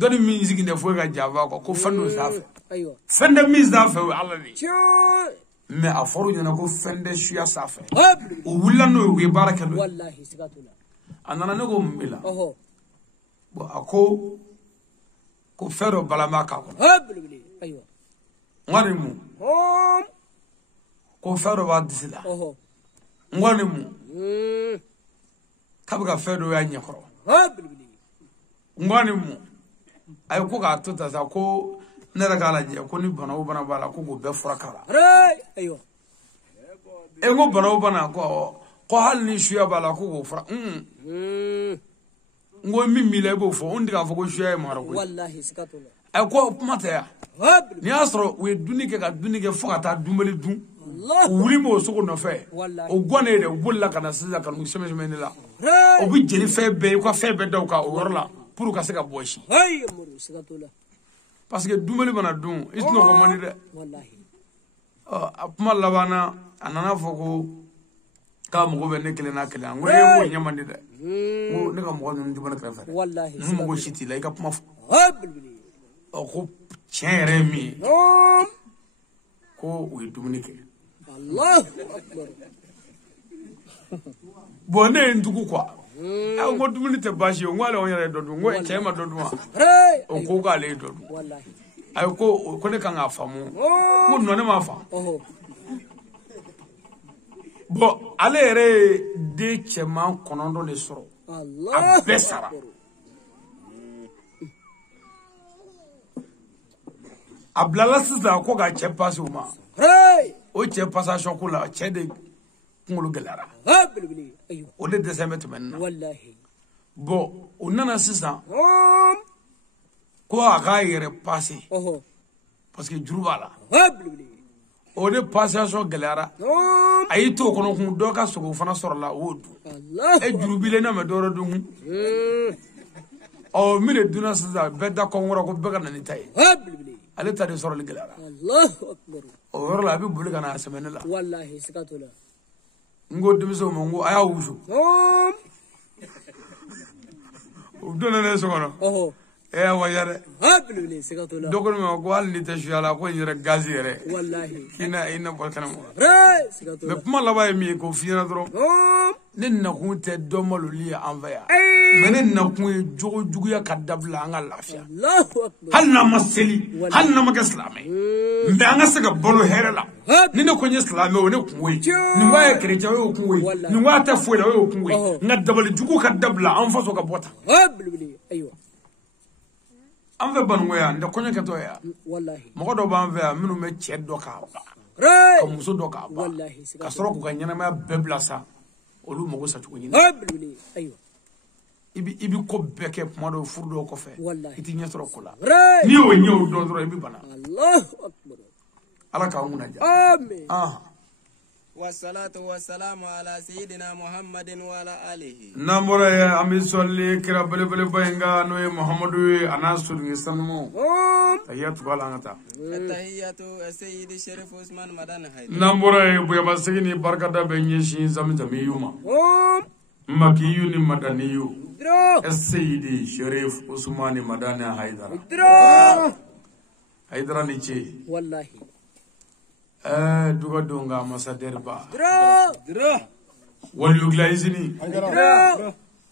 dɔnni min sigilen foyi ka janfa quoi ko fɛn dɔ sanfɛ fɛn tɛ min sanfɛ o ye ala de ye mɛ a fɔra u ɲɛna ko fɛn tɛ suya sanfɛ o wulila n'o ye u ye baara kɛ n'o ye a nana ne ko mun b'i la bɔn a ko fɛn dɔ balama k'a kɔnɔ n ka nin mun ko fɛn dɔ b'a disi la n ka nin mun k'a bɛ ka fɛn dɔ y'a ɲɛkɔrɔ n ka nin mun a ye ko k'a to ta sa ko ne yɛrɛ k'a lajɛ ko ni bana o bana b'a la ko k'o bɛɛ fura k'a la e ko bana o bana ko hali ni suya b'a la ko k'o fura n ko min b'i la i b'o fɔ n tɛ k'a fɔ ko suya ye mara ko ye a ko kuma tɛ yan n'i y'a sɔrɔ u ye dumuni kɛ ka dumuni kɛ fo ka taa dunbali dun u wuli m'o sogo nɔfɛ o guwan ne ye dɛ u bolila ka na sisan ka n'u sɛmɛsɛmɛ ne la o bɛ jeli fɛn bɛɛ u ka fɛn bɛɛ da u kan o yɔrɔ la pour ka se ka bɔ si parce que dumuni mana dun i tɛna o man di dɛ a kuma laban na a nana fɔ ko k'a mago bɛ ne kelen n'a kelen n ko e ko ɲɛ man di dɛ n ko ne ka mɔgɔ ninnu tɛ bɔ ne kɛrɛfɛ dɛ ninnu mago si t'i la i ka kuma fɔ ko tiɲɛ yɛrɛ ye min ye ko u ye dumuni kɛ bɔn ne ye n tugu quoi n ko dumuni tɛ baasi ye n ko ale yɛrɛ ye dɔ dun n ko cɛ ma dɔ dun wa o ko k'ale ye dɔ dun a ko ne kan k'a faamu ko nɔ ne m'a faamu bɔn ale yɛrɛ ye den cɛman 9 de sɔrɔ a bɛɛ sara a bilala sisan ko ka cɛ pasi o ma o cɛ passation ko la cɛ de kunkolo gɛlɛyara o de dɛsɛ bɛ tɛmɛ nin na bɔn o nana sisan ko a k'a yɛrɛ pase parce que juru b'a la o de passation gɛlɛyara a y'i to o kɔnɔ kun dɔ ka sogo fana sɔrɔla o y'o dun e juru bilen na mɛ dɔwɛrɛ dun kun min de dunna sisan bɛɛ da kɔnkɔrɔ ko bɛɛ ka na ni ta ye ale ta de sɔrɔli gɛlɛyara o yɔrɔ la a bɛ boli ka na a sɛmɛ ne la n ko denmisɛnw ma n ko a y'a wusu o donna ne so kɔnɔ waya dɛ dɔ ko ne ma ko hali ni tɛ suya la ko n yɛrɛ gazi yɛrɛ i na bɔ kɛnɛma mɛ kuma laban ye min ye k'o f'i ɲɛna dɔrɔn ne nakun tɛ dɔ maloli ye an fɛ yan mɛ ne nakun ye jogo juguya ka dabila an ka lafiya hali n'an ma seli hali n'an ma kɛ silamɛ mɛ an ka se ka balo hɛrɛ la ni ne ko n ye silamɛ o ne kun ye nin k'a ye kerecɛn o y'o kun ye nin k'a tɛ foyi la o y'o kun ye nka dabali jugu ka dabila an faso ka bɔ tan an fɛ Banungo yan n tɛ kɔɲɔ kɛtɔ yan mɔgɔ dɔw b'an fɛ yan minnu bɛ cɛ dɔ k'a ban ka muso dɔ k'a ban ka sɔrɔ k'u ka ɲɛnamaya bɛɛ bila sa olu mago sa cogo ɲini i bɛ ko bɛɛ kɛ kuma dɔw furu dɔw kɔfɛ i t'i ɲɛ sɔrɔ ko la n'i y'o ɲɛ o dɔn dɔrɔn i bɛ bana ala k'an kunna ja wassalatu wassalamu ala sayyidina muhammadin wa ala alihi namora ya ami solli kira bele bayenga no ye muhammadu ye ana sulungi sanumo tahiyatu bala ngata tahiyatu sayyidi sharif usman madan hayda namora ye buya basigi barkada be nyishi zamzami yuma makiyu ni madaniyu sayyidi sharif usman madan hayda Haidara ni ce wallahi duga donga masader ba dira wal yugla izini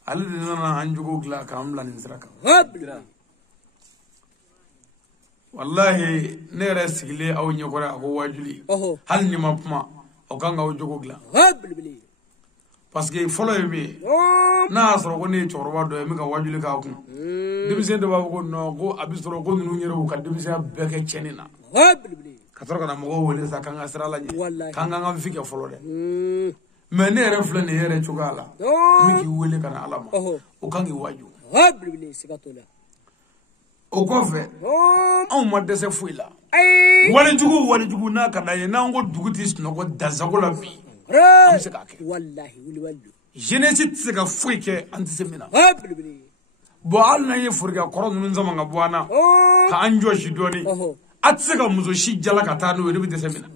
al dinana anjugo gla kamla ni siraka wallahi ne rasigile aw nyokora ko wajuli hal ni mapma o kanga o jogo gla parce que folo yemi na asro ko ne chorwa do mi ka wajuli ka ku dimisen do ba ko no ko abisro ko nu nyero ka dimisen beke chenina katoro kana mo wole sa kanga sirala ni kanga ngam fike folo de mais ne refle ne yere chugala mi ki wole kana alama o kangi waju o kofe on ma dese fuila wale jugu na kada ye na ngo duguti no ko dazago la vie wallahi wuli wallu jeunesse tsega fuike antisemina bo alna ye furga koron nun zama nga bwana ka anjo shi doni atsega muzo shi jala ka tanu we bi desemina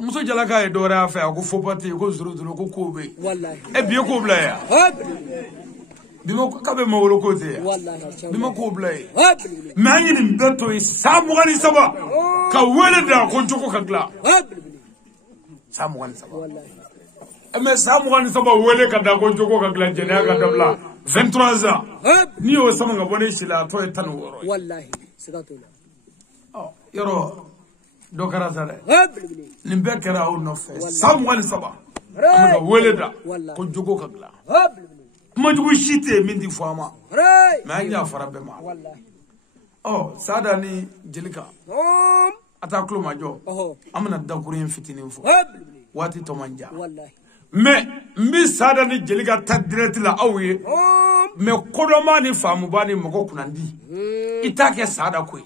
muzo jala ka e dora fa ko fopati ko zuru ko be wallahi e biye ko bla ya bimo ka be mawlo ko te wallahi bimo ko bla ya mani ni mbeto e samugani saba ka wele da ko joko ka gla samugani saba wallahi mais samugani saba wele ka da ko joko ka gla jena ka dabla 23 ans ni o sama nga bone sila to e tan woro wallahi sikatola yoro do kara sare ni bekera o no fe samugani saba ka wele da ko joko ka gla majugu shite mindi fama ma ya farabe ma wallahi sada ni jelika ata klo majo amna dakurin fitinin fo wati to manja wallahi mais mbi sada ni jelika ta direct la awye mais kodoma ni famu bani mako kunandi itake sada koy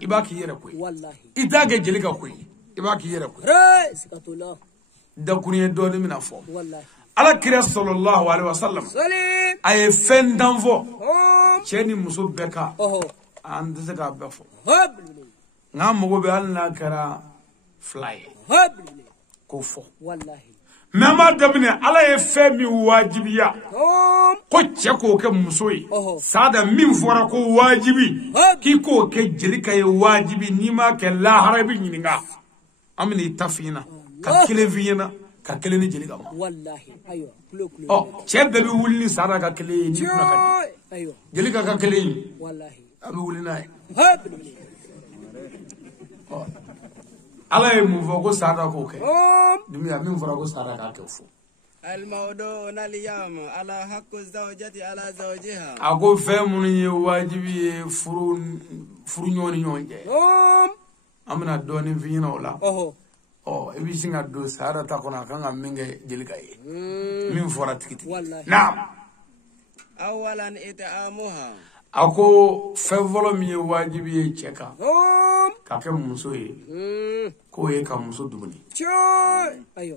ibaki yere koy wallahi itake jelika koy ibaki yere koy sikatola dakurin do ni mina fo wallahi ala kira sallallahu alaihi wasallam ay fen danfo cheni muso beka and se ka befo nga mogo be alna kara fly ko fo wallahi mama dabne ala ye fe mi wajibiya ko che ko ke muso yi sada min fora ko wajibi ki ko ke jelika ye wajibi ni ma ke la harabi nyinga amni tafina ka kelevina ka kele ni jelika ma wallahi ayo chebe bi wulni sada ka kele ni na ka ayo jelika ka kele wallahi abi wulina ala ye mun fɔ ko sada ko kɛ dumiya min fɔra ko sada ka kɛ fo الموضوع اليوم على حق الزوجة على زوجها a ko fɛn minnu ye wajibi ye furu ɲɔgɔn ni ɲɔgɔn cɛ an bɛna dɔɔnin f'i ɲɛna o la i bɛ sin ka don sada ta kɔnɔ a kan ka min kɛ jelika ye min fɔra tigiti naam أولا إطعامها a ko fɛn fɔlɔ min ye wajibi ye cɛ kan ka kɛ muso ye k'o ye ka muso dumuni ayo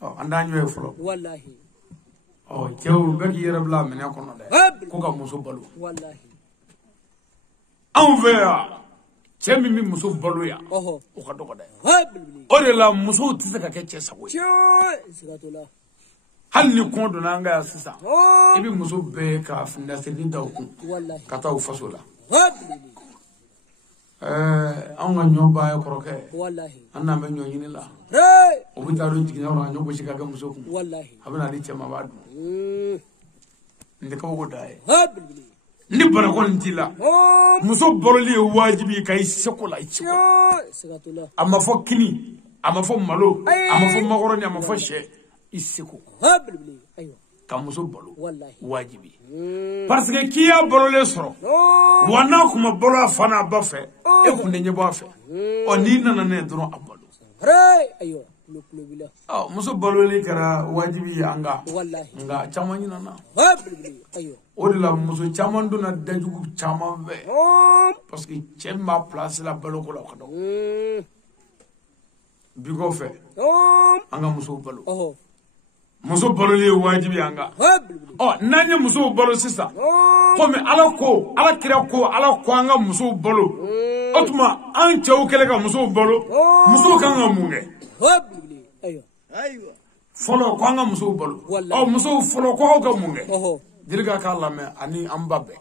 an t'a ɲɔ ye fɔlɔ wallahi cɛw bɛɛ k'i yɛrɛ bila minɛ kɔnɔ dɛ ko ka muso balo wallahi anw fɛ yan cɛ min bɛ muso balo yan o ka dɔgɔ dɛ o de la musow tɛ se ka kɛ cɛ sago ye sikatola hali ni kɔn donna an ka yan sisan i bɛ muso bɛɛ ka finaseli da o kun wallahi ka taa o faso la anw ka ɲɔ ba ye kɔrɔkɛ wallahi an n'an bɛ ɲɔ ɲini la o bɛ taa don jiginna kɔnɔ a ɲɔ gosi ka kɛ muso kun wallahi a bɛ na di cɛ ma a b'a dun nin tɛ kabako da ye ni bana kɔni t'i la muso bɔrɔli ye wajibi ka i seko la i seko sikatola a ma fɔ kini a ma fɔ malo a ma fɔ makɔrɔni a ma fɔ sɛ i seko ayo ka muso balo wallahi wajibi parce que k'i y'a balolen sɔrɔ wa n'a kun ma balo a fa n'a ba fɛ e kun tɛ ɲɛbɔ a fɛ n'i nana ne dɔrɔn a balo ayo kulubila muso baloli kɛra wajibi ye an kan wallahi nka caman ɲinana ayo o de la muso caman donna dajugu caman fɛ parce que cɛ min b'a place la baloko la o ka dɔgɔ bi kɔfɛ an ka musow balo muso baloli ye wajibi an kan n'an ye musow balo sisan komi ala kira ko ala ko an ka musow balo o tuma an cɛw kɛlen ka musow balo musow kan ka mun kɛ fɔlɔ ko an ka musow balo musow fɔlɔ ko aw ka mun kɛ jelika k'a lamɛn ani an ba bɛɛ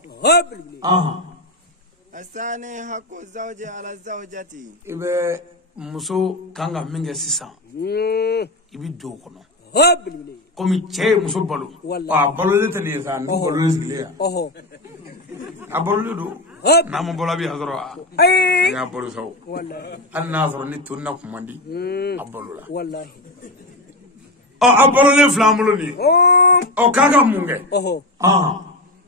الثاني حق الزوج على الزوجة ibe muso kanga minge sisan ibi do kono komi che muso balo a balo le tele sa ni balo le sigile a balo le do na mo balo bi azoro ay ya balo saw wallahi an nazaro ni tunna kumandi a balo la wallahi a balo le flamulo ni o kaga munge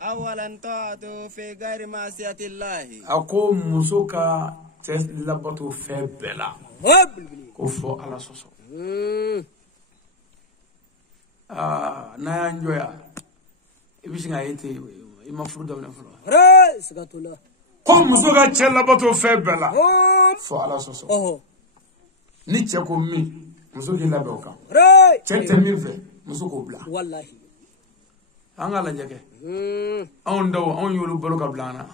أولا طاعته في غير معصية الله ako muso ka labato fe bela ko fo ala soso na ya njoya ibisinga yete ima furuda na furo Sigatula. ko muso ka labato fe bela fo ala soso ni che ko mi muso ki labe o kan che te mi fe muso ko bla Wallahi. an ala jage an daw an yolu bolo ka blana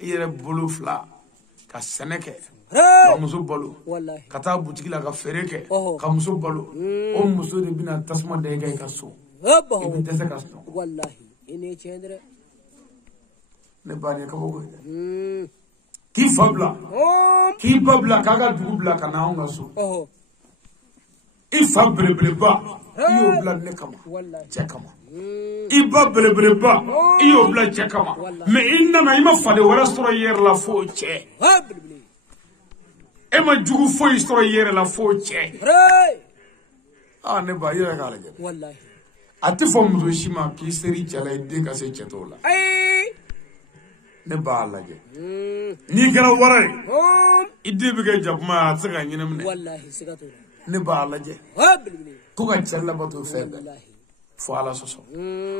yere bolo fla ka seneke ka muso balo Wallahi. ka taa butigi la ka feere kɛ ka muso balo o muso de bina tasuma da i ka so i bi dɛsɛ ka sunɔgɔ Wallahi. Ini cendera. ne ba ne ka bɔ ko k'i fa bila k'i ba bila k'a ka dugu bila ka na anw ka so i fa belebeleba i y'o bila ne kama cɛ kama i ba belebeleba i y'o bila cɛ kama mais i nana i ma fale wɛrɛ sɔrɔ i yɛrɛ la fo cɛ e ma jugu foyi sɔrɔ i yɛrɛ la fo cɛ ne ba i yɛrɛ k'a lajɛ Wallahi. a tɛ fɔ muso si ma k'i seri cɛ la i den ka se cɛ tɔw la ne b'a lajɛ n'i kɛra wara ye i den bɛ kɛ jakuma ye a tɛ se ka ɲɛnaminɛ Wallahi. Sigatula. ne b'a lajɛ ko ka cɛ labato fɛn bɛɛ Wallahi. fo ala sɔsɔ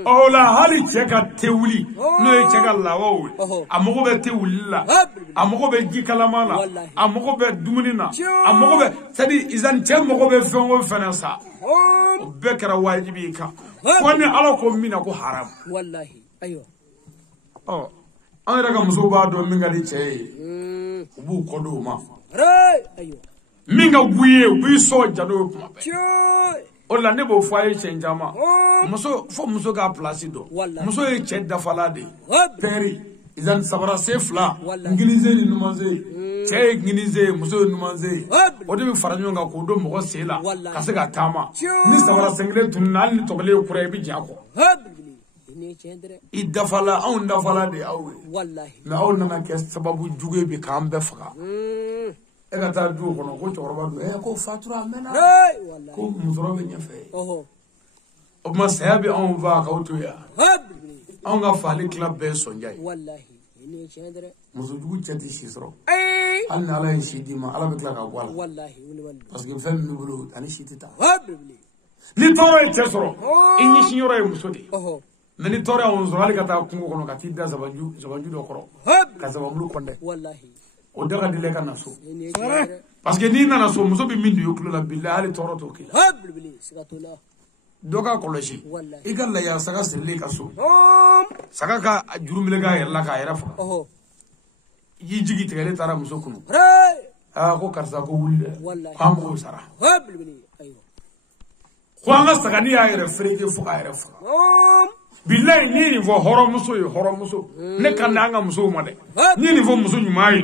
o la hali cɛ ka te wuli n'o ye cɛ ka lawaw ye a mago bɛ te wulili la a mago bɛ ji kalama la a mago bɛ dumuni na a mago bɛ c'est-à-dire izani cɛ mago bɛ fɛn o fɛn na sa o bɛɛ kɛra wajibi i kan fo ni ala ko min na ko haram Wallahi. Ayo. an yɛrɛ ka musow b'a dɔn min ka di cɛ ye u b'u kɔ don o ma Ayo. min ka gu ye u b'i sɔn jado ye kuma bɛɛ o la ne b'o fɔ a ye cɛ caman muso fo muso k'a place dɔn muso ye cɛ dafala de ye pɛri izani sabara sen fila nginize ni numanze cɛ ye nginize ye muso ye numanze ye o de bɛ fara ɲɔgɔn kan k'o don mɔgɔ sen la ka se ka taama ni sabara sen kelen tununna hali ni tɔgɔlen ye kura i bɛ jɛ a kɔ Ini cendera. i dafala anw dafala de aw ye Wallahi. mais aw nana kɛ sababu jugu ye bi k'an bɛɛ faga e ka taa du kɔnɔ ko cɛkɔrɔba don ko fatura a mɛnna Wallahi. ko musɔrɔ bɛ ɲɛfɛ o tuma saya bɛ anw fa k'aw to yan anw ka faali tila bɛɛ ye sɔnja ye Wallahi. Ini cendera. musojugu cɛ tɛ si sɔrɔ hali ni ala ye si d'i ma ala bɛ tila ka bɔ a la Wallahi. parce que fɛn min b'i bolo ani si tɛ taa ni tɔɔrɔ ye cɛ sɔrɔ i ɲɛsinyɔrɔ ye muso de mais ni tɔɔrɔ y'anw sɔrɔ hali ka taa kungo kɔnɔ ka t'i da zabaju dɔ kɔrɔ ka zababulu kɔndɛ Wallahi. o da ka di ka na so parce que n'i nana so muso bɛ min don i tulo la bilahi hali tɔɔrɔ t'o k'i la Sigatula. dɔ ka kɔlɔsi i ka laya saga sirilen ka so saga ka juru minɛ k'a yɛrɛ la k'a yɛrɛ faga i y'i jigi tigɛlen taara muso kunu ko karisa ko wuli dɛ k'an b'o sara ko an ka sagani y'a yɛrɛ fereke fo k'a yɛrɛ faga bilahi n'i ye nin fɔ hɔrɔnmuso ye hɔrɔnmuso ne kan da an ka musow ma dɛ n'i ye nin fɔ muso ɲuman ye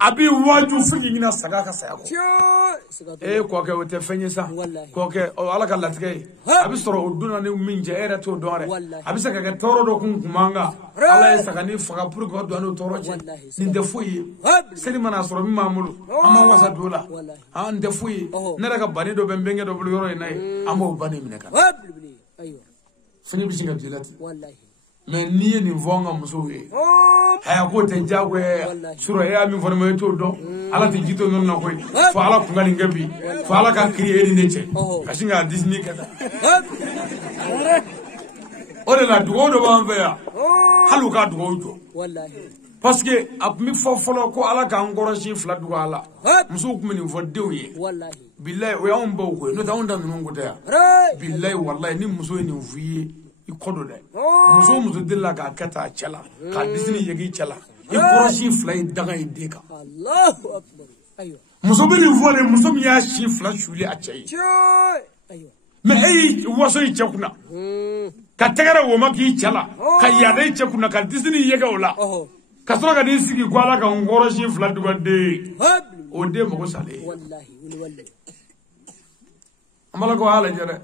a b'i waaju fo k'i ɲina saga ka saya kɔ kɔkɛ o tɛ fɛn ye sa kɔkɛ ala ka latigɛ ye a bɛ sɔrɔ o donna ni min cɛ e yɛrɛ t'o dɔn dɛ a bɛ se ka kɛ tɔɔrɔ dɔ kun b'an kan ala ye sagani faga pour que ka don an n'o tɔɔrɔ cɛ nin tɛ foyi ye seli mana sɔrɔ min b'an bolo an b'an wasa don o la nin tɛ foyi ye ne yɛrɛ ka bani dɔ bɛ n bɛnkɛ dɔ bolo yɔrɔ in na ye an b'o bani minɛ ka na fini bɛ sin ka bila ten mais n'i ye nin fɔ an ka musow ye haya k'o tɛ diyagoya surɔ e y'a min fɔ ne ma e t'o dɔn ala tɛ ji to nɔnɔ na koyi fo ala kun ka nin kɛ bi fo ala ka kiri e ni ne cɛ ka sin k'a disi ni kɛ tan o de la dugawu dɔ b'an fɛ yan hali u ka dugawu jɔ parce que a tun bɛ fɔ fɔlɔ ko ala k'an kɔrɔsi fila dugu a la musow tun bɛ nin fɔ denw ye bilayi o y'anw baw ko ye n'o tɛ anw ta ninnu ko tɛ yan bilayi walayi ni muso ye nin f'i ye i kɔ don dɛ muso muso delila k'a kɛ ta a cɛ la k'a disi ni yegi i cɛ la i kɔrɔsi fila ye daga i den kan muso bɛ nin fɔ de muso min y'a si fila suli a cɛ ye me ei waso i chekuna ka tegara wo maki chala ka yade chekuna ka disini yega ola ka sura ka disigi kwala ka ngoro shi flat de o de mo ko sale wallahi wallahi amala ko hala jere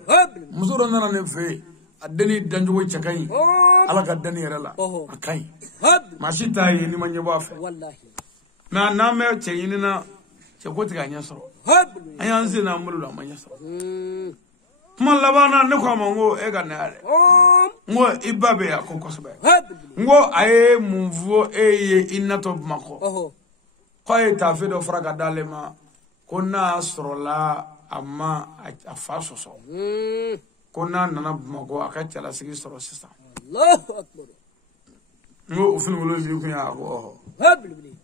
musoro nana ne fe adeni danjugo chakai ala ka dani yarala akai mashita yi ni manye bafe wallahi na na me cheyini na chekoti ga nyasoro ayanzi na mulu la manyasoro kuma labana ne kwa mango e ga na ale ngo ibabe ya kokosbe ngo aye mumvo eye inato mako ko e tafe do fraga dalema kona sorola amma afaso so kona nana mako akachala sigi soro sisa Allahu akbar ngo ufunu wolo mi kunya ko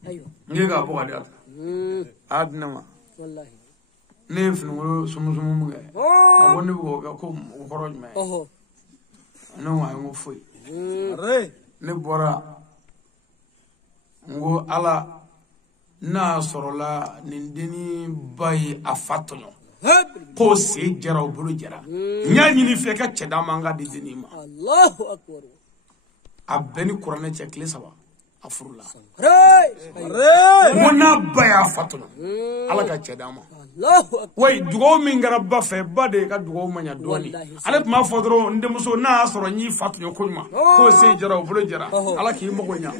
ayo ngega bo ga adna ma wallahi ne funu wolo sumu munga awone bo ga ko koroj me no wa ngo foi re ne bora ngo ala na sorola nindini bay afatonyo ko se jara bulu jara nyani ni fe ka cheda manga dizini ma Allahu akbar abeni qur'ane chekle saba afurla re mona bay afatonyo ala ka cheda ma Allahu akbar way dugo min garaba fe bade ka dugo manya doni ala ma fodro nde muso na soro nyi fatonyo ko ma ko se jara bulu jara ala ki mo gonya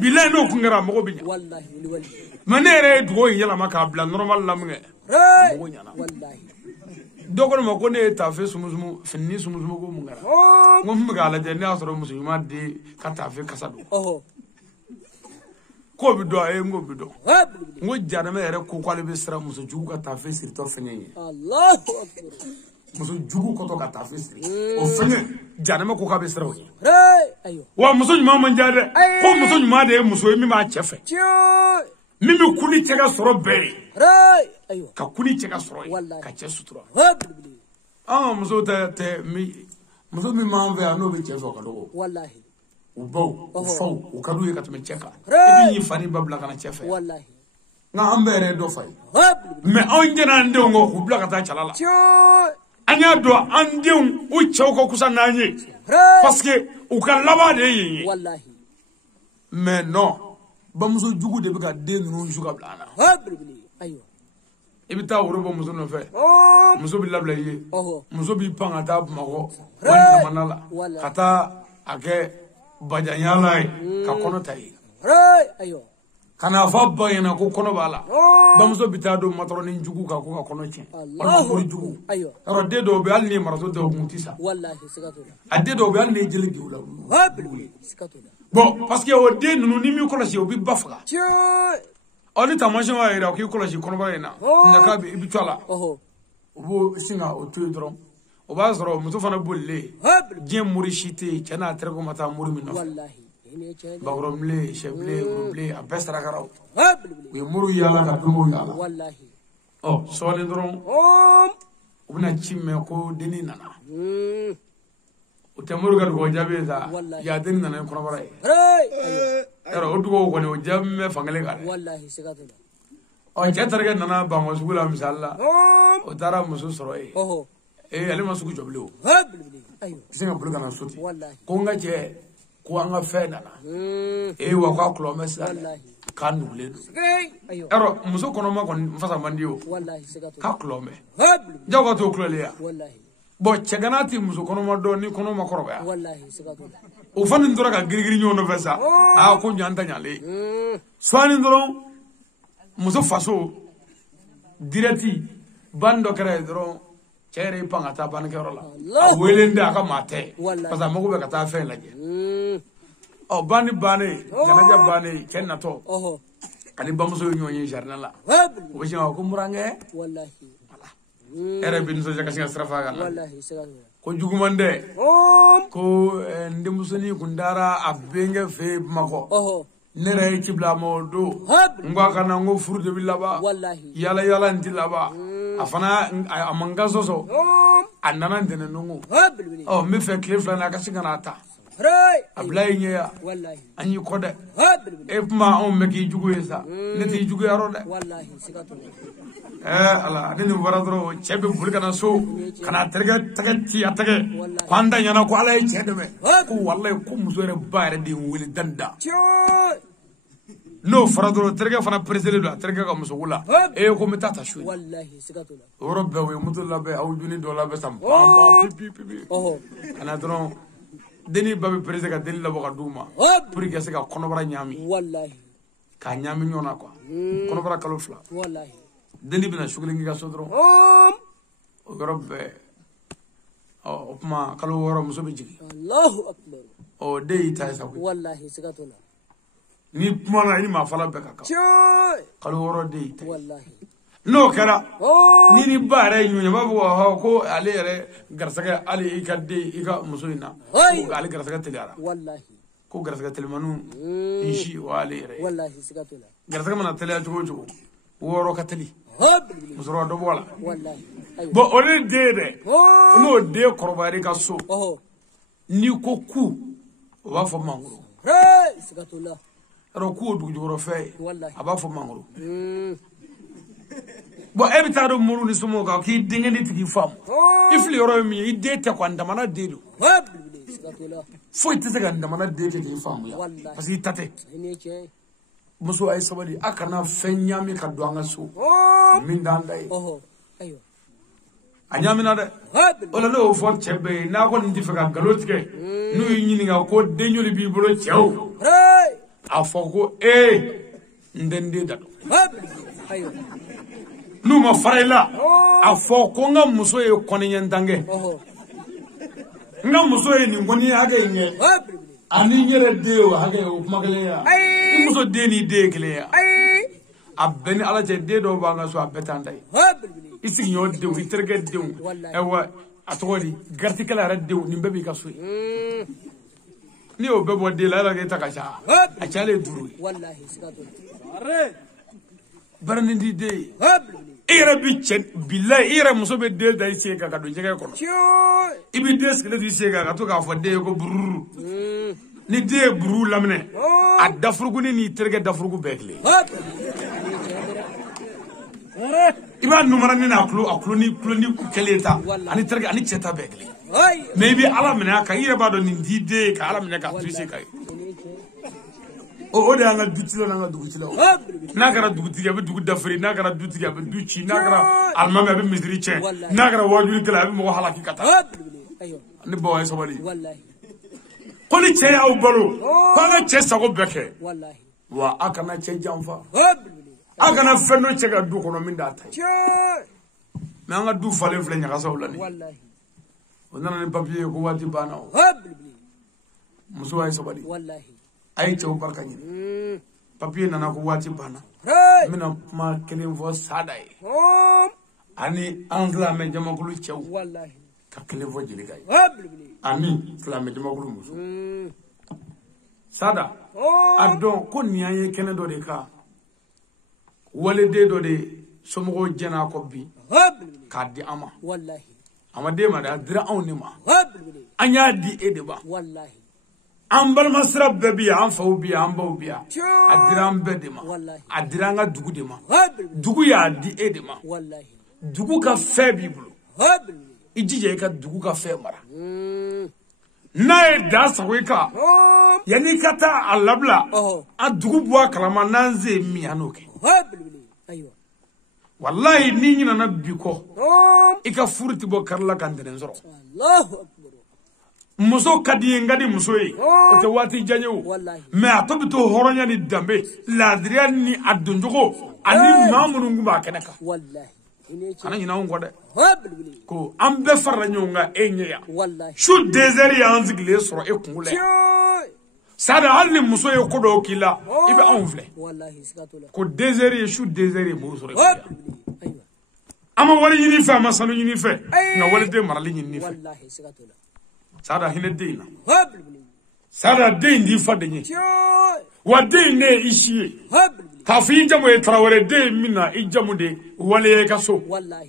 bilay no ku ngara mo go binya wallahi wallahi manere dugo yela maka bla normal lamnge wallahi dogon ma ko ne ta fe sumuzumu finni sumuzumu go mungara mo mga ala de ne asoro musulma de ka ta fe kasado ko bi do ay ngo bi do ngo jana me ere ko kwale be sira muso jugu ka ta fe sirto fenye Allahu akbar muso jugu ko to ka ta fe siri o fenye jana me ko ka be sira o ayo wa muso nyuma man jade ko muso nyuma de muso mi ma chefe mimi kuni chega soro bere ayo ka kuni chega soro ka che sutura muso te mi ma ve ano be chefe ka do wallahi ubo ufau ukadu ye katme cheka ebi ni fani babla kana chefe wallahi nga ambere do fay me onjena nde ngo kubla kata chalala anya do ande u choko kusananye parce que ukalaba de yi wallahi mais non bamuso jugu de bika de nunu juga blana ayo ibita woro bo muso no fe muso bi labla yi muso bi panga ta mako wanda manala kata ake bajanyala ka kono tay ayo kana fa bayina ko kono bala bamuso bita do matroni jugu ka ko kono chen wala ko jugu ayo ro de do be alni maraso de mutisa wallahi sikatula ade do be alni jeli giwla sikatula bon parce que o de nunu ni mi ko la ci o bi bafga oni tamasho wa ira ko la ci kono bayina ndaka bi bitwala bo singa o tu dron o ba zoro muso fana bolle je muri shite chana trego mata muri minno wallahi bagromle cheble uruble abestra karaw we muru yala ka dumo yala wallahi oh so le dron ubna chimme ko deni nana o temuru ga go jabe za ya deni nana ko bara ero odugo ko ne o jamme fangale ga wallahi sikatula o jetarga nana ba mo sugula misalla o tara musu soro ale ma sugu joblo ayo singa bulu kana soti wallahi ko nga je ko anga fe nana wa kwa kilomesa kan nule ayo ero muso kono ma kon fasa mandio wallahi sikatula ka kilome jago to klole ya wallahi bo cheganati muso kono ma do ni kono ma koroba ya wallahi sikatula o fani ndora ka girigiri nyono fesa ko nyanta nyale swani ndoro muso faso direti bando kare ndoro chere panga ta ban kero la welende aka mate parce que mako be kata fe laje o bani janaja bani kenna to ani bamuso nyonyi jarna la o jina ko murange wallahi ere bin so jaka singa strafa ga wallahi sikatula ko jugumande ko ndimusoni kundara abenge fe mako nere kibla modo ngwa kana ngo furde bilaba wallahi yala ntilaba afana amanga soso andana ndene nungu me fe klefla na kasinga nata ablay nya wallahi anyi kode e ma on meki jugu esa neti jugu yaro de wallahi sikatula ala adini waradro chebe bulkana so kana terga tagati atage kwanda yana ko ala chedeme ko wallahi ko musore bare di wili danda no faradro terga fana president terga ko musugula ko metata shu wallahi sikatula rabbe we mutulla be awduni do la be sam pipi ana dron deni babe president deni la boka duma pour que se ka konobara nyami wallahi ka nyami nyona quoi konobara kalofla wallahi deni bina shugulingi ga sodro rabbe o kuma kalo woro musobe jigi Allahu akbar o dey tay sa wallahi sikatula ni kuma na ni ma fala be ka kalo woro dey tay wallahi no kara ni bare nyunya babu wa ko ale yare garsaga ale ikade ika musoina ko ale garsaga tilara wallahi ko garsaga tilmanu inshi wa ale yare wallahi sikatula garsaga mana tele jogo woro katali musoro do wala wallahi bo ore de no de korbari ka so ni ko ku wa fo mangoro sikatula ro ku du joro fe wallahi aba fo mangoro bo ebita do muru ni sumo ka ki dingeni tigi fam ifli yoro mi ide te ko ndamana dedu sikatula fo ite se ga ndamana dede ke fam ya parce que tate muso ay sabali akana fenyami ka do anga so min dandai ayo anyamina de ola no fo chebe na ko ndi fe ka galotike nu yini nga ko denyoli bi bolo chew afoko ndende dado ayo nu ma farela afoko nga muso e koninyen dange nga muso e ni ngoni age nge ani nyere deo age o magale ya muso de ni de kele ya abeni ala je de do ba nga so abetandai isi nyo de wi terge de ewa atodi gartikala ra de ni bebi ka so ni o bebo de la ga takasha a chale duru wallahi sikatula barani di de ira bi chen billahi ira muso be de dai se ka do jege ko ibi de skele di se ka to ka fo de ko bruru ni de bruru lamne a dafrugu ni terge dafrugu bekle iba numara ni na aklu ni keleta ani terge ani cheta bekle maybe ala mena ka ira ba do ni di de ka ala mena ka tu se kai o de anga dutilo na dugutilo na gara dugutiga be dugu dafri na gara dutiga be duchi na gara almama be misri che na gara wajuri kala be mo halaki kata ayo ni boy sobali wallahi ko ni che aw balo ko na che sago beke wallahi wa akana che jamfa akana fenno che ga du kono min data me anga du fale fle nyaka sawlani wallahi onana ni papier ko wati bana o muso ay sobali wallahi ay chew barka nyin papier nana ko wati bana mina ma kelen fo sadai ani angla me jama ko lu chew wallahi ka kelen fo jeli kay ani fla me jama ko lu muso sada adon ko niaye kene do de ka wale de do de somo jena ko bi ka di ama wallahi ama de ma da dira on ma anya di edeba wallahi ambal masrab bebi an faw bi an baw biya adiran bedema adiranga dugu de ma dugu ya di edema wallahi dugu ka fe bibulu ijije ka dugu ka fe mara na e da saweka yani kata alabla a dugu bua kalama nanze mi anoke ayo wallahi ni nyina na biko ika furti bo karla kan den zoro Allahu akbar muso kadi ngadi muso yi o te wati janyewu me atobito horonya ni dambe ladrian ni adunjogo ani mamunu ngumba keneka wallahi kana nyina ngode ko ambe farra nyonga enyeya shu desert ya anzigle soro e kungule sada halni muso ye kodo kila ibe onfle wallahi sikatula ko desert ye shu desert ye muso re ama wali yini fa masanu yini fe na wali de marali yini fe wallahi sikatula sada hine deina sada dein di fa denye wa dein ne ishi ka fi jamu e trawere de mina ijamu de wale ka so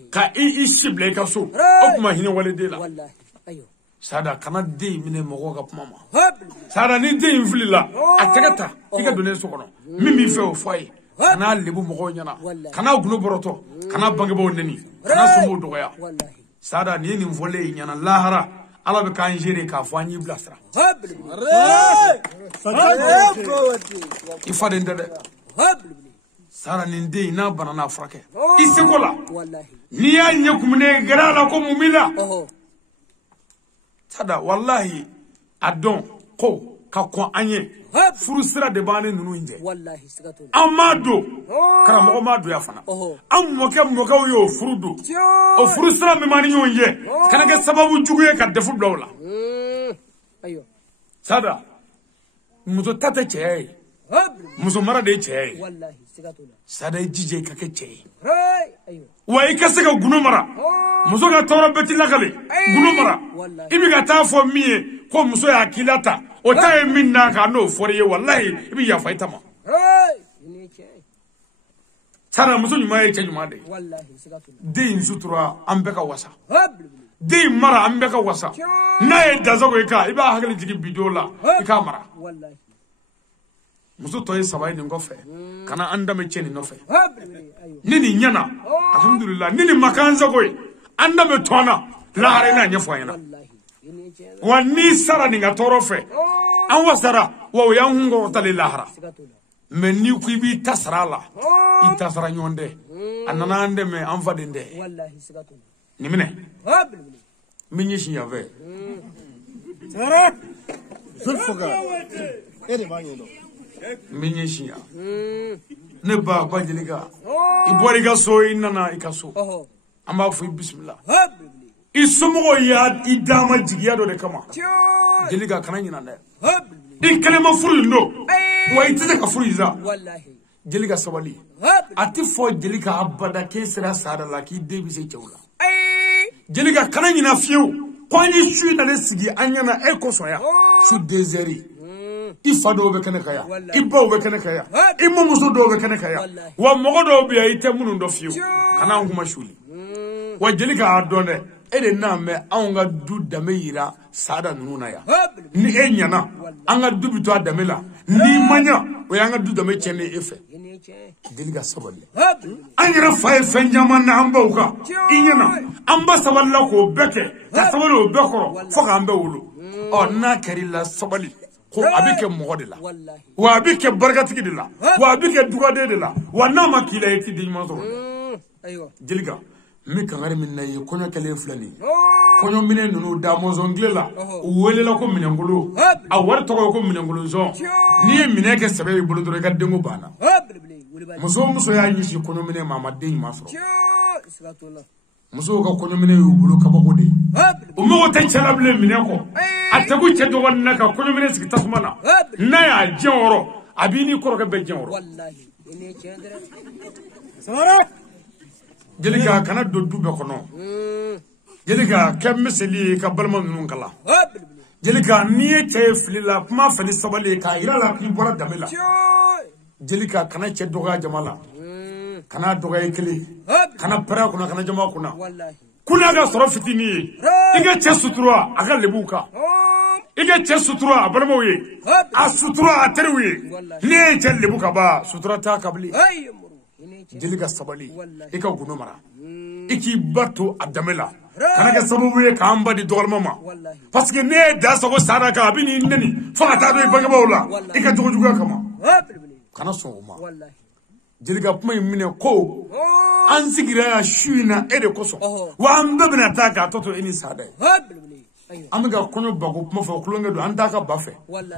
ka ishi ble ka so okuma hine wale de la wallahi ayo sada kana de mine mogo ka mama sada ni de inflila ategata ika done so kono mimi fe o foi kana lebu mɔgɔw ɲɛna kana gulo bɔrɔtɔ kana bangebaaw neni kana somɔgɔw dɔgɔya sada ni nin fɔlen ye ɲɛna lahara ala bɛ k'an gere k'a fɔ an y'i bilasira i faden tɛ dɛ sara nin den n'a bana n'a furakɛ i seko la n'i y'a ɲɛ kumune gɛrɛ a la ko mun b'i la sada wallahi a dɔn ko ka kɔn an ye furu sira de b'an ni ninnu jɛ an m'a don karamɔgɔ m'a donya fana an mɔkɛw y'o furu don o furu sira min b'an ni ɲɔgɔn cɛ kana kɛ sababu jugu ye ka defu bila o la sada muso ta tɛ cɛya ye muso mara de ye cɛya ye sada i jija i ka kɛ cɛ ye wa i ka se ka gunu mara muso ka tɔɔrɔ bɛɛ t'i lakale gunu mara i bɛ ka taa fɔ min ye ko muso y'a k'i la ta o ta ye min n'a kan n'o fɔra i ye walahi i bɛ yafa i ta ma sada muso ɲuman ye cɛ ɲuman de ye den in sutura an bɛɛ ka wasa den in mara an bɛɛ ka wasa n'a ye dasago i kan i b'a hakili jigin bidon la i k'a mara muso tɔ ye saba ye nin kɔfɛ kana an danbe cɛ nin nɔfɛ ni nin ɲɛna alhamdulillah ni nin ma k'an sago ye an danbe tɔnna lahara i n'a ɲɛfɔ an ɲɛna wa n'i sara nin ka tɔɔrɔ fɛ an wasara wa o y'an hunkɔrɔtalen lahara mɛ n'i ko i b'i ta sara a la i ta sara ɲɔgɔn tɛ a nana an dɛmɛ an faden tɛ nin minɛ n bɛ ɲɛsin yan fɛ n bɛ ɲɛsin yan ne ba Jelika i bɔra i ka so i nana i ka so an b'a fɔ i bisimila i somɔgɔw y'a i d'a ma jigiya dɔ de kama Jelika kana ɲinɛ dɛ i kelen ma furu in don wa i tɛ se ka furu in sa Jelika sabali a tɛ fɔ Jelika abada k'e sera sada la k'i den bɛ se cɛw la Jelika kana ɲinɛ fiyewu ko an ye su in nalen sigi an ɲɛna e kosɔn yan su 2 heures i fa dɔw bɛ kɛnɛ ka yan i baw bɛ kɛnɛ ka yan i mɔmuso dɔw bɛ kɛnɛ ka yan wa mɔgɔ dɔw bɛ yan i tɛ minnu dɔn fiyewu kana an kuma suli wa Jelika y'a dɔn dɛ e de n'a mɛn anw ka du danbe yira sada ninnu na yan ni e ɲɛna an ka du bɛ to a danbe la n'i ma ɲɛ o y'an ka du danbe tiɲɛnen e fɛ Jelika sabali an yɛrɛ fa ye fɛn caman na an baw kan i ɲɛna an ba sabali la k'o bɛɛ kɛ ka sabali o bɛɛ kɔrɔ fo k'an bɛɛ wolo ɔ n'a kɛr'i la sabali ko a bɛ kɛ mɔgɔ de la wa a bɛ kɛ barikatigi de la wa a bɛ kɛ dugaden de la wa n'a ma k'i la i tɛ den ɲuman sɔrɔ Jelika n bɛ kangari min na i ye kɔɲɔ kɛlen filɛ nin ye kɔɲɔ minɛ ninnu da mɔzɔn tile la u welela ko minɛnkolo a wari tɔgɔ ye ko minɛnkolonsɔn n'i ye minɛ kɛ sɛbɛ y'i bolo dɔrɔn i ka denko banna muso o muso y'a ɲɛsin kɔɲɔ minɛ ma a ma den ɲuman sɔrɔ musow ka kɔɲɔ minɛ y'u bolo kabako de ye o mago tɛ cɛ la bilen minɛ kɔ a tɛgu cɛ dɔgɔnin na ka kɔɲɔ minɛ sigi tasuma na n'a y'a diɲɛ wɔrɔ a b'i n'i kɔrɔkɛ bɛɛ diɲɛ wɔrɔ Jelika kana don du bɛɛ kɔnɔ Jelika kɛ miseli ye ka balima ninnu kala Jelika n'i ye cɛ ye fili la kuma fɛ ni sabali ye k'a yira la k'i bɔra danbe la Jelika kana cɛ dɔgɔya jama la kana dɔgɔya i kelen kana pɛrɛ kunna kana jama kunna kuna ka sɔrɔ fitinin ye i ka cɛ sutura a ka lebu kan i ka cɛ sutura a balimaw ye a sutura a teriw ye ne ye cɛ lebu ka ban sutura t'a kabili Jelika sabali i ka gunu mara i k'i ba to a danbe la kana kɛ sababu ye k'an ba di dɔgɔlima ma parce que ne ye da sago sada kan a bɛ n'i neni fo ka taa don i bangebaaw la i ka jogo juguya kama kana sɔn o ma Jelika kuma in minɛ ko an sigira yan su in na e de kosɔn wa an bɛɛ bɛna taa k'a tɔ to e ni sada ye an bɛ ka kɔɲɔ bako kuma fɛ o kulonkɛ don an t'a ka ba fɛ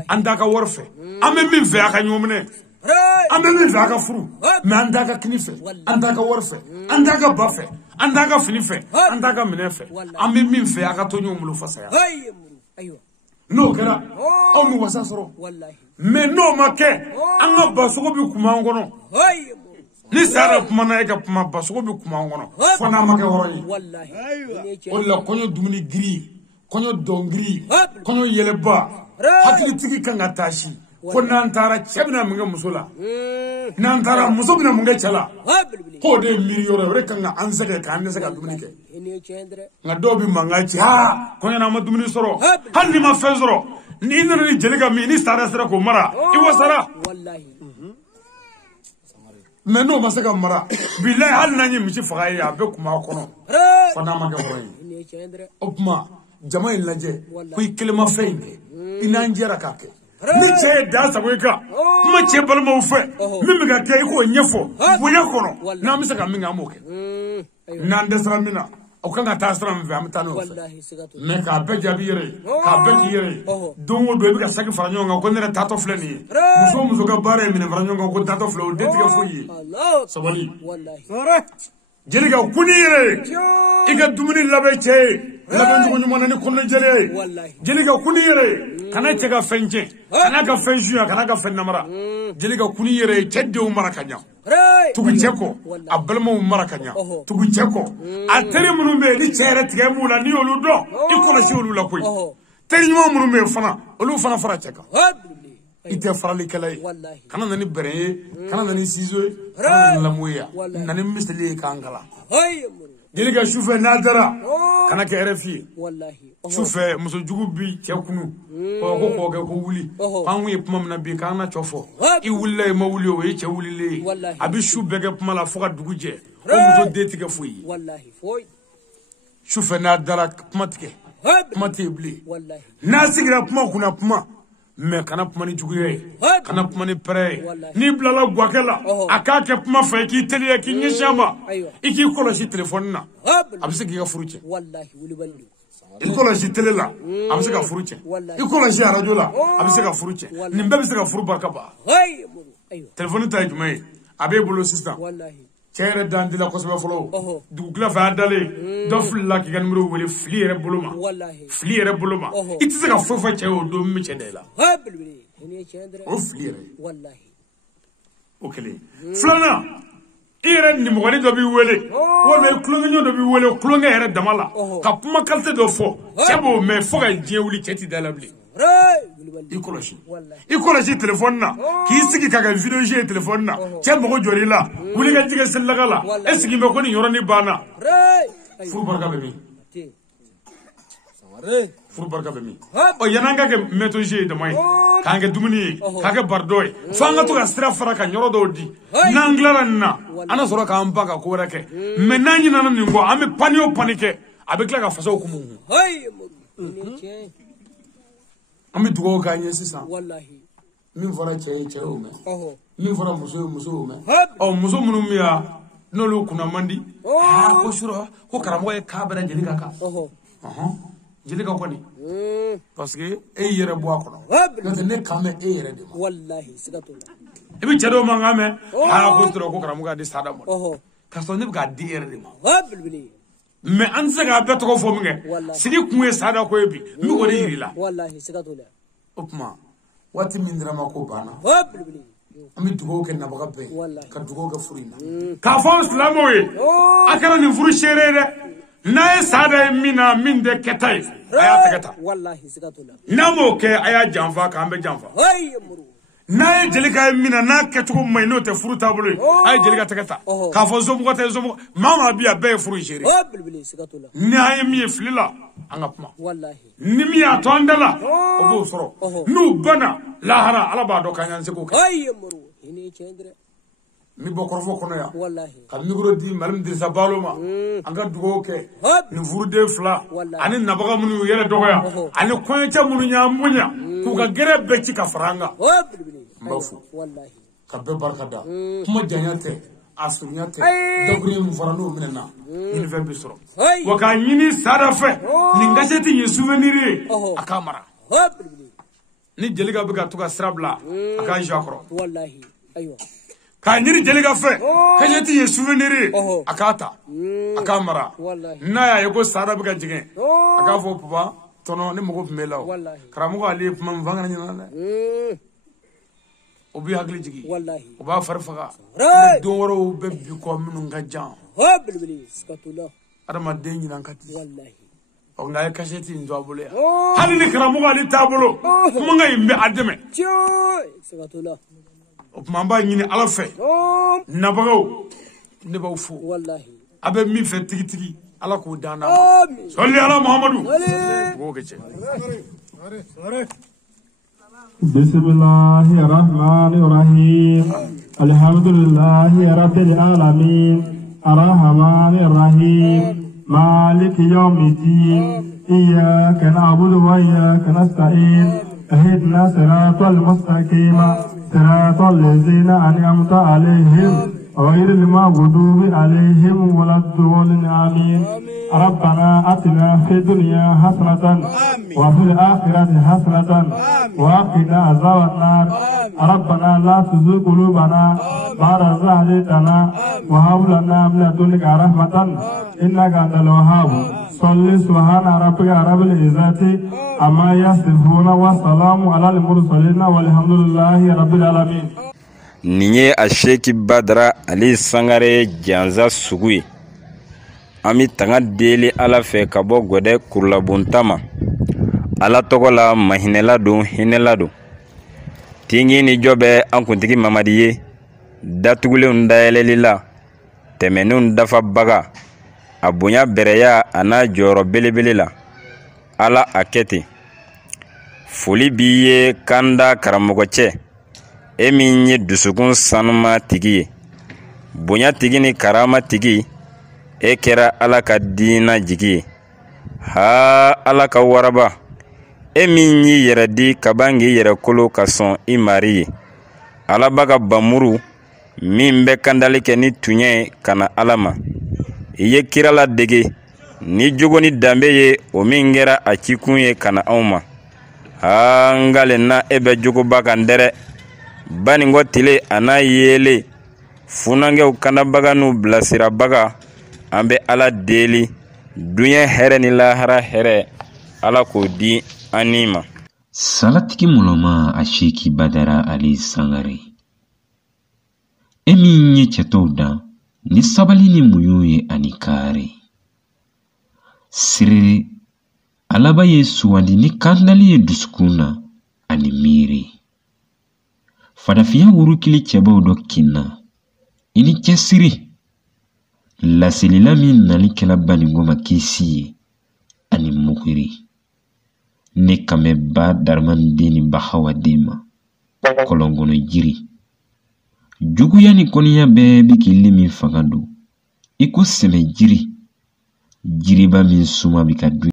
an t'a ka wari fɛ an bɛ min fɛ a ka ɲɔgɔn minɛ an bɛ min fɛ a ka furu mɛ an t'a ka kini fɛ an t'a ka wari fɛ an t'a ka ba fɛ an t'a ka fini fɛ an t'a ka minɛ fɛ an bɛ min fɛ a ka to ɲɔgɔn bolo fasaya n'o kɛra aw ni wasa sɔrɔ mɛ n'o ma kɛ an ka basogo bɛ kuma an kɔnɔ ni sara kuma na e ka kuma basogo bɛ kuma an kɔnɔ fo n'a ma kɛ hɔrɔn ye o de la kɔɲɔ dumuni giri kɔɲɔ dɔnkili kɔɲɔ yɛlɛba hakilitigi kan ka taa si ko n'an taara cɛ bɛna mun kɛ muso la n'an taara muso bɛna mun kɛ cɛ la k'o de ye miiri yɔrɔ ye o de kan ka an sɛgɛn k'an dɛsɛ ka dumuni kɛ nka dɔw bɛ mankan ci kɔɲɔ n'an ma dumuni sɔrɔ hali n'i ma fɛn sɔrɔ n'i nana ni Jelika min ni sara sera k'o mara i wasara mais no masaka mara billahi hal nanyi misi fagaye abe kuma kono fana ma gabroyi opma jama ilaje kuy kelma feinde inanjera kake ni che da sabweka kuma che balma ufe mimi ga ke ko nyefo buya kono na misaka minga amoke nan desramina o kanga tasram ve amtano me ka be jabire ka be yire dongo do be ka saki faranyo ko nere tato fleni muso ga bare mine faranyo ko tato flo de tiga fuyi sabali wallahi jeli ga kunire iga dumuni labe che labe ndugo nyuma ni kono jeli jeli ga kunire kana tega fenje kana ga fenju kana ga fen namara jeli ga kunire tedde o marakanya tugu cheko abalmo marakanya tugu cheko atere munumbe ni chere tige mula ni oludo ikono shi olula koy tere nyuma munumbe fana olu fana fara cheka ite farali kala kana nani bere kana nani sizo kana nani lamuya nani misli kangala jeli ga shufe nadara kana ke RFI wallahi shufe muso jugubi chekunu ko ko wuli panwu e puma na bi kana chofo I wulle ma wuli o e che wulile abi shube ga puma la foka duguje o muso deti ga fuyi wallahi foy shufe nadara puma tike puma tebli wallahi nasigira puma kuna puma me kana puma ni juguye kana puma ni pre ni blala gwakela akake puma fa ki teliye ki nyishama iki koloshi telefone na abise ki ga furuche wallahi wuli balli ikoloshi telela abise ka furuche ikoloshi radio la abise ka furuche nimbe bise ka furu bakaba telefone ta jumai abe bolo system wallahi chere dandila ko sebe folo dugla fa dale do fulla ki gan muro wele fliere boloma wallahi fliere boloma itse ka fofa che o do mi che dela o fliere wallahi okele flana ire ni mo wali do bi wele wo me klonga do bi wele klonga ere damala ka puma kalte do fo chebo me fo ga je wuli cheti dala bli ikoloshi telefone na ki sigi kaga video je telefone na chebo ko jori la wuli ga tige sellagala esigi me ko ni yoroni bana furu barka be mi furu barka be mi o yananga ke meto je de mai kange dumuni kage bardoy fanga to ga stra faraka nyoro do di nanglara na ana soro ka ambaka ko rake menanyi na ningo ame panio panike abekla ga faso ko mu ami dugo ganye sisa wallahi min fara che o me min fara muso o me o muso munum ya nolu kuna mandi ko shuro ko karamo e kabara jeli kaka jeli ka ko ni parce que e yere bo akono no ne kame e yere de wallahi sigatola e bi chado mangame ko tro ko karamo ga di sada mo kaso ne ga di yere de ma mais an se ga beto ko fo minge sigi kunwe sada ko ebi mi ko de yirila wallahi sigatola opma wati mindra ma ko bana ami dugo ke na baga be ka dugo ga furina ka fo islamo ye akara ni furu shere de na sada mina minde ketay aya tegata wallahi sigatola namo ke aya janfa ka ambe janfa na jelika mina na ketugo mai no te furu tabulu ay jelika tegata ka fo zobu ko te zobu mama biya be furu shere ni ay mi flila anga puma wallahi ni mi atondala obo soro nu bana lahara alaba do kanyan se ko ay muru ini cendre mi bokor fo kono ya wallahi kam migro di malam di sabaloma anga dugo ke ni furu de fla ani nabaga munu yele dogoya ani koyete munu nyamunya ku ga gere be ci ka faranga mbafu wallahi kabbe barkada kuma janyate asunyate dogri mu farano minena ni verbe soro waka nyini sadafe ni ngasheti ye souvenir akamara ni jeliga biga tuka srabla aka jakro wallahi aywa ka nyini jeliga fe kasheti ye souvenir akata akamara na ya yego sada biga jige aka fo papa tono ni mugo melaw karamugo ali puma mvanga nyina obi hagli jigi wallahi oba farfaga do woro be bi ko minu ngajan bilbili skatula adama denyi nan kati wallahi o ngai kasheti ndo abule hali ni karamugo ali tabulo kuma ngai mbe ademe skatula o mamba nyini ala fe nabagaw ne baw fu wallahi abe mi fe tigi ala ko dana salli ala muhammadu go gece Bismillahirrahmanirrahim. alhamdulillahi rabbil alamin arrahmanir rahim maliki yawmiddin iyyaka na'budu wa iyyaka nasta'in اهدنا صراط المستقيم صراط الذين أنعمت عليهم غير المغضوب عليهم ولا الضالين آمين ربنا آتنا في الدنيا حسنة وفي الآخرة حسنة وقنا عذاب النار ربنا لا تزغ قلوبنا بعد إذ هديتنا وهب لنا من لدنك رحمة إنك أنت الوهاب صل سبحان ربك رب العزة عما يصفون وسلام على المرسلين والحمد لله رب العالمين. Ninye a Sheikh Badara Ali Sangare Janza Sugui Ami tanga deli ala fe kabo gode kurlabuntama ala togola mahinela don hinela don tingi ni jobe an kuntigi mamadiye datugulen dayelelila temenun dafa baga abunya bereya ana joro belebele la ala akete foli biye kanda karamogoche eminye dusukun sanuma tigi bonya tigi ni karama tigi ekera ala ka dina jigi ha ala ka waraba eminyi yeradi kabangi yerekolo kason imari ala baga bamuru min be kandali ke ni tunye kana alama iye kirala dege ni jogoni dambe ye o mingera akikunye kana auma ha ngale na ebe jogo baga ndere bani ngotile ana yele funange ukana baga nu blasira baga ambe ala deli dunya here ni lahara here ala ko di anima salatiki muloma a Sheikh Badara Ali Sangare emi nye chetoda ni sabali ni muyuye anikare siriri alaba Yesu wandi ni kandali ye duskuna animiri fadafiya wurukili cheba udo kina ini chesiri la selila min nali kela bani ngoma kisi ani mukiri ne kame ba darman dini bahawa dema kolongono jiri jugu yani koniya bebi kilimi fagando iko seme jiri ba min suma bika